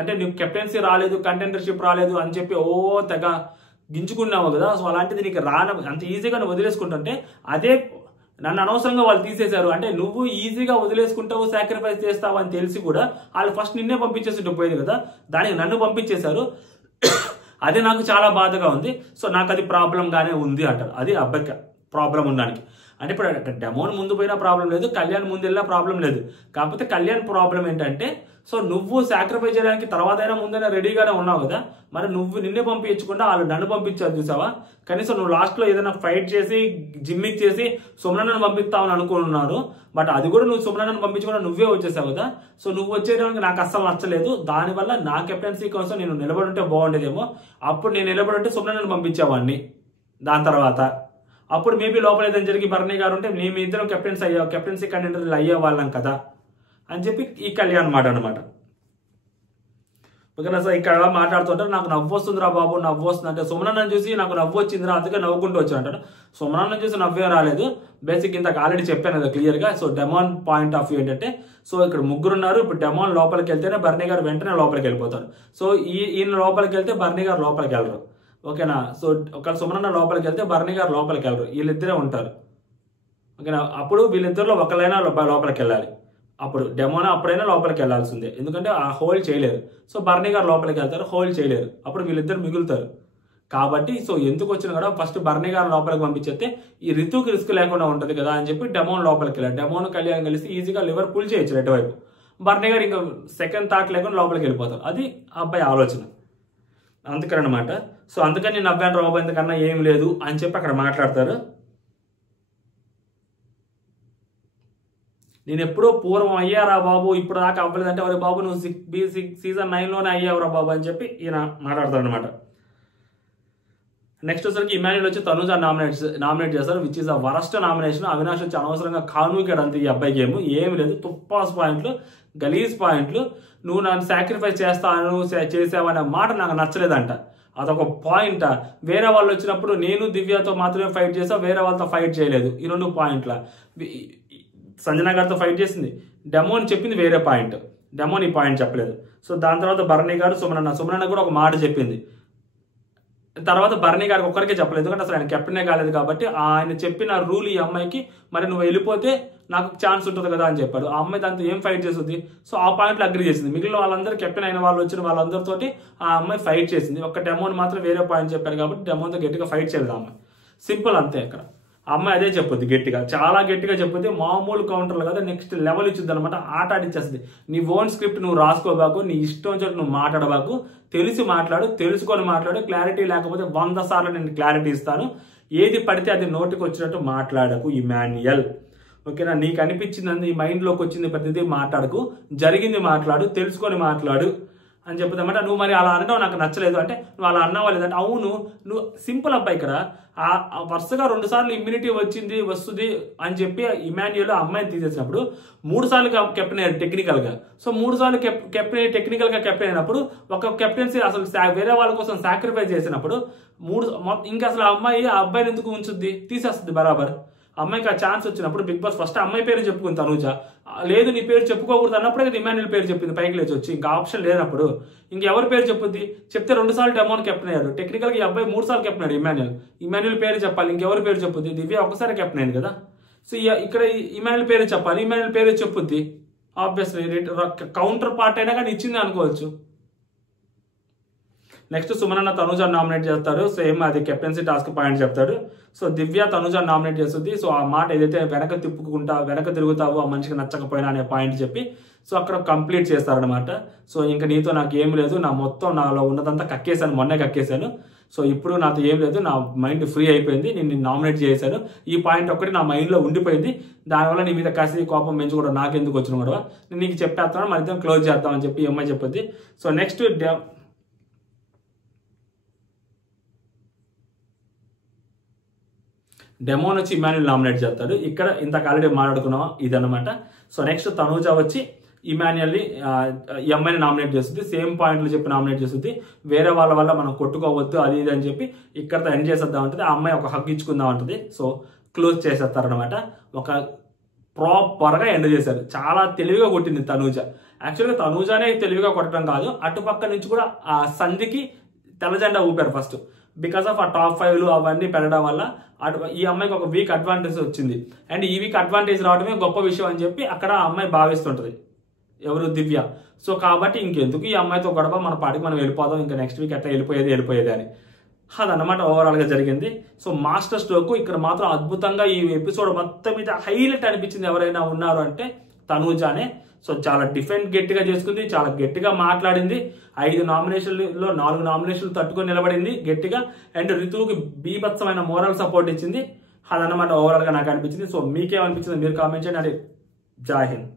అంటే నీకు కెప్టెన్సీ రాలేదు, కంటెండర్షిప్ రాలేదు అని చెప్పి తెగ గింజుకున్నావు కదా. సో అలాంటిది నీకు అంత ఈజీగా నువ్వు వదిలేసుకుంటుంటే, అదే నన్ను అనవసరంగా వాళ్ళు తీసేశారు అంటే, నువ్వు ఈజీగా వదిలేసుకుంటావు, సాక్రిఫైస్ చేస్తావు అని తెలిసి కూడా వాళ్ళు ఫస్ట్ నిన్నే పంపించేసి పోయేది కదా, దానికి నన్ను పంపించేశారు, అది నాకు చాలా బాధగా ఉంది. సో నాకు అది ప్రాబ్లంగానే ఉంది అంటారు. అది అబ్బాయికి ప్రాబ్లం ఉండడానికి. అంటే ఇప్పుడు డెమోన్ ముందు పోయినా ప్రాబ్లం లేదు, కళ్యాణ్ ముందు వెళ్ళినా ప్రాబ్లం లేదు. కాకపోతే కళ్యాణ్ ప్రాబ్లం ఏంటంటే, సో నువ్వు సాక్రిఫైస్ చేయడానికి తర్వాత అయినా ముందైనా రెడీగానే ఉన్నావు కదా, మరి నువ్వు నిన్నే పంపించకుండా వాళ్ళు నన్ను పంపించారు చూసావా. కనీసం నువ్వు లాస్ట్లో ఏదైనా ఫైట్ చేసి జిమ్మిక్ చేసి సుమనన్నను పంపిస్తావని అనుకున్నాడు, బట్ అది కూడా నువ్వు సుమనన్నను పంపించకుండా నువ్వే వచ్చేసావు కదా. సో నువ్వు వచ్చేయడానికి నాకు అస్సలు నచ్చలేదు, దానివల్ల నా కెప్టెన్సీ కోసం నేను నిలబడి ఉంటే బాగుండేదేమో, అప్పుడు నేను నిలబడి ఉంటే సుమనన్నను పంపించేవాడిని, దాని తర్వాత అప్పుడు మేబీ లోపల ఏదైనా జరిగి భరణి గారు ఉంటే మేము ఇద్దరం కెప్టెన్సీ కంటెండర్లు అయ్యేవాళ్ళం కదా అని చెప్పి ఈ కళ్యాణ్ మాట అనమాట. ఓకేనా. సో ఇక్కడ మాట్లాడుతుంటారు, నాకు నవ్వు వస్తుందిరా బాబు, నవ్వు వస్తుంది అంటే, సుమనన్నను చూసి నాకు నవ్వు వచ్చిందిరా అందుకే నవ్వుకుంటూ వచ్చాను అంటాడు. సుమనన్నను చూసి నవ్వే రాలేదు, బేసిక్ ఇంతకు ఆల్రెడీ చెప్పాను కదా క్లియర్గా. So demon point of view ఏంటంటే, సో ఇక్కడ ముగ్గురు ఉన్నారు, ఇప్పుడు డెమాన్ లోపలికి వెళ్తేనే భరణి గారు వెంటనే లోపలికి వెళ్ళిపోతారు. సో ఈయన లోపలికి వెళ్తే భరణి గారు లోపలికి వెళ్ళరు, ఓకేనా. సో ఒకవేళ సుమనన్న లోపలికి వెళ్తే భరణి గారు లోపలికి వెళ్ళరు, వీళ్ళిద్దరే ఉంటారు, ఓకేనా. అప్పుడు వీళ్ళిద్దరిలో ఒకళ్ళైనా లోపలికి వెళ్ళాలి, అప్పుడు డెమోనా అప్పుడైనా లోపలికి వెళ్లాల్సిందే, ఎందుకంటే ఆ హోల్డ్ చేయలేరు. సో భరణి గారు లోపలికి వెళ్తారు, హోల్డ్ చేయలేరు, అప్పుడు వీళ్ళిద్దరు మిగులుతారు. కాబట్టి సో ఎందుకు వచ్చినా కూడా ఫస్ట్ భరణి గారు లోపలికి పంపించేస్తే ఈ రితుకి రిస్క్ లేకుండా ఉంటుంది కదా అని చెప్పి డెమోన్ లోపలికి వెళ్ళారు. డెమోన్ కళ్యాణ్ కలిసి ఈజీగా లివర్ పుల్ చేయొచ్చు రెడ్డివైపు, భరణి గారు ఇంకా సెకండ్ థాట్ లేకుండా లోపలికి వెళ్ళిపోతారు. అది ఆ అబ్బాయి ఆలోచన, అందుకనమాట. సో అందుకని నేను నవ్వాను రాబు ఎందుకన్నా ఏం లేదు అని చెప్పి అక్కడ మాట్లాడతారు. నేను ఎప్పుడో పూర్వం అయ్యారా బాబు, ఇప్పుడు దాకా అవ్వలేదంటే వారి బాబు నువ్వు సీజన్ 9లోనే అయ్యావురా బాబు అని చెప్పి ఈయన మాట్లాడతారు అనమాట. నెక్స్ట్ వచ్చరికి ఇమాన్యుల్ వచ్చి తనుజ నామినేట్ చేస్తారు, which is a worst nomination. Avinash వచ్చి అనవసరంగా కానుకాడు అంతే, ఈ అబ్బాయి గేమ్ ఏమి లేదు, తుప్పాస్ పాయింట్లు, గలీజ్ పాయింట్లు. నువ్వు నన్ను సాక్రిఫైస్ చేసావనే మాట నాకు నచ్చలేదంట, అదొక పాయింట్. వేరే వాళ్ళు వచ్చినప్పుడు నేను దివ్యతో మాత్రమే ఫైట్ చేసా, వేరే వాళ్ళతో ఫైట్ చేయలేదు, ఈ 2 పాయింట్ల. సంజన గారితో ఫైట్ చేసింది, డెమో అని చెప్పింది వేరే పాయింట్, డెమోని ఈ పాయింట్ చెప్పలేదు. సో దాని తర్వాత భరణి గారు సుమనన్న కూడా ఒక మాట చెప్పింది. తర్వాత భరణి గారికి ఒక్కరికే చెప్పలేదు, ఎందుకంటే అసలు ఆయన కెప్టెనే కాలేదు కాబట్టి. ఆయన చెప్పిన రూల్ ఈ అమ్మాయికి, మరి నువ్వు వెళ్ళిపోతే నాకు ఛాన్స్ ఉంటుంది కదా అని చెప్పాడు. ఆ అమ్మాయి దాంతో ఏం ఫైట్ చేస్తుంది? సో ఆ పాయింట్లో అగ్రి చేసింది. మిగిలిన వాళ్ళందరూ కెప్టెన్ అయిన వాళ్ళు వచ్చిన వాళ్ళందరితోటి ఆ అమ్మాయి ఫైట్ చేసింది. ఒక డెమోని మాత్రం వేరే పాయింట్ చెప్పారు కాబట్టి డెమోతో గట్టిగా ఫైట్ చేయలేదు ఆ అమ్మాయి. సింపుల్ అంతే. ఇక్కడ అమ్మాయి అదే చెప్పుద్ది, గట్టిగా, చాలా గట్టిగా చెప్పుద్ది. మామూలు కౌంటర్లు కదా, నెక్స్ట్ లెవెల్ ఇచ్చుద్ది అనమాట. ఆట ఆడిచ్చేస్తుంది. నీ ఓన్ స్క్రిప్ట్ నువ్వు రాసుకోబాకు, నీ ఇష్టం చోటు నువ్వు మాట్లాడబాకు, తెలిసి మాట్లాడు, తెలుసుకొని మాట్లాడు. క్లారిటీ లేకపోతే 100 సార్లు నేను క్లారిటీ ఇస్తాను. ఏది పడితే అది నోటికి వచ్చినట్టు మాట్లాడకు ఇమాన్యుయల్, ఓకేనా? నీకు అనిపించింది, నీ మైండ్లోకి వచ్చింది ప్రతిదీ మాట్లాడకు, జరిగింది మాట్లాడు, తెలుసుకొని మాట్లాడు అని చెప్తామంట. నువ్వు మరి అలా అనడం నాకు నచ్చలేదు అంటే, నువ్వు అలా అన్నావా లేదంటే, అవును నువ్వు సింపుల్ అబ్బాయి. ఇక్కడ వరుసగా 2 సార్లు ఇమ్యూనిటీ వస్తుంది అని చెప్పి ఇమాన్యుయల్ అమ్మాయిని తీసేసినప్పుడు 3 సార్లు కెప్టెన్ అయ్యాడు టెక్నికల్ గా. సో 3 సార్లు టెక్నికల్ గా కెప్టెన్ అయినప్పుడు, ఒక కెప్టెన్సీ అసలు వేరే వాళ్ళ కోసం సాక్రిఫైస్ చేసినప్పుడు ఇంకా అసలు ఆ అబ్బాయిని ఎందుకు ఉంచుద్ది? తీసేస్తుంది బరాబర్. అమ్మాయికి ఆ ఛాన్స్ వచ్చినప్పుడు బిగ్ బాస్ ఫస్ట్ అమ్మాయి పేరు చెప్పుకుంది తనూజ. లేదు నీ పేరు చెప్పుకోకూడదు అన్నప్పుడే ఇమాన్యుయల్ పేరు చెప్పింది పైకి లేచి వచ్చి. ఇంకా ఆప్షన్ లేనప్పుడు ఇంకెవరి పేరు చెప్పుద్ది? చెప్తే 2 సార్లు డెమోన్ కెప్టెన్ అయ్యాడు. టెక్నికల్ గా ఈ అబ్బాయి 3 సార్లు కెప్టెన్ అయ్యాడు. ఇమాన్యుయల్ పేరు చెప్పాలి, ఇంకెవరి పేరు చెప్పుద్ది? దివ్య ఒకసారి కెప్టెన్ అయింది కదా. సో ఇక్కడ ఇమాన్యుయల్ పేరు చెప్పాలి, ఇమాన్యుయల్ పేరు చెప్పుద్ది. ఆబ్వియస్లీ కౌంటర్ పార్ట్ అయినా కానీ ఇచ్చింది అనుకోవచ్చు. నెక్స్ట్ సుమనన్న తనుజ నామినేట్ చేస్తారు. సేమ్ అది కెప్టెన్సీ టాస్క్ పాయింట్ చెప్తాడు. సో దివ్య తనుజ నామినేట్ చేస్తుంది. సో ఆ మాట ఏదైతే వెనక తిరుగుతావో ఆ మనిషికి నచ్చకపోయినా అనే పాయింట్ చెప్పి సో అక్కడ కంప్లీట్ చేస్తారనమాట. సో ఇంకా నీతో నాకు ఏం లేదు, నాలో ఉన్నదంతా కక్కేశాను, మొన్నే కక్కేశాను. సో ఇప్పుడు నాతో ఏం లేదు, నా మైండ్ ఫ్రీ అయిపోయింది, నేను నామినేట్ చేశాను. ఈ పాయింట్ ఒక్కటి నా మైండ్లో ఉండిపోయింది. దానివల్ల నీ మీద కసి కోపం పెంచుకోవడం నాకెందుకు వచ్చిన గొడవ, నేను నీకు చెప్పేస్తాను, మన ఇద్దరం క్లోజ్ చేద్దామని చెప్పి ఈ అమ్మాయి చెప్పుద్ది. సో నెక్స్ట్ డెమోన్ వచ్చి ఇమాన్యుయల్ నామినేట్ చేస్తాడు. ఇక్కడ ఇంతకు ఆల్రెడీ మాట్లాడుకున్నాం ఇదన్నమాట. సో నెక్స్ట్ తనూజ వచ్చి ఇమాన్యుయల్ని ఈ అమ్మాయిని నామినేట్ చేస్తుంది. సేమ్ పాయింట్లు చెప్పి నామినేట్ చేస్తుంది. వేరే వాళ్ళ వల్ల మనం కొట్టుకోవద్దు అది ఇది అని చెప్పి ఇక్కడతో ఎండ్ చేసేద్దాం ఉంటుంది. ఆ అమ్మాయి ఒక హగ్ ఇచ్చుకుందాం ఉంటుంది. సో క్లోజ్ చేసేస్తారనమాట. ఒక ప్రాపర్గా ఎండ్ చేశారు. చాలా తెలివిగా కొట్టింది తనూజ. యాక్చువల్గా తనూజనే తెలివిగా కొట్టడం కాదు, అటుపక్క నుంచి కూడా ఆ సంధికి తెల్లజెండా ఊపారు ఫస్ట్. బికాస్ ఆఫ్ ఆ టాప్ 5 అవన్నీ పెరగడం వల్ల ఈ అమ్మాయికి ఒక వీక్ అడ్వాంటేజ్ వచ్చింది. అండ్ ఈ వీక్ అడ్వాంటేజ్ రావడమే గొప్ప విషయం అని చెప్పి అక్కడ ఆ అమ్మాయి భావిస్తుంటది, ఎవరు? దివ్య. సో కాబట్టి ఇంకెందుకు ఈ అమ్మాయితో గొడవ, మన పాటికి మనం వెళ్ళిపోదాం, ఇంకా నెక్స్ట్ వీక్ ఎట్లా వెళ్ళిపోయేది అని. అదన్నమాట ఓవరాల్ గా జరిగింది. సో మాస్టర్ స్ట్రోక్ ఇక్కడ మాత్రం అద్భుతంగా ఈ ఎపిసోడ్ మొత్తం మీద హైలైట్ అనిపించింది ఎవరైనా ఉన్నారు అంటే తనూజానే. సో చాలా గట్టిగా చేసుకుంది, చాలా గట్టిగా మాట్లాడింది. 5 నామినేషన్లలో 4 నామినేషన్లు తట్టుకొని నిలబడింది గట్టిగా. అండ్ రితువుకి బీభత్సమైన మోరల్ సపోర్ట్ ఇచ్చింది. అదన్నమాట ఓవరాల్ గా నాకు అనిపించింది. సో మీకేమనిపించింది మీరు కామెంట్ చేయండి. జై హింద్.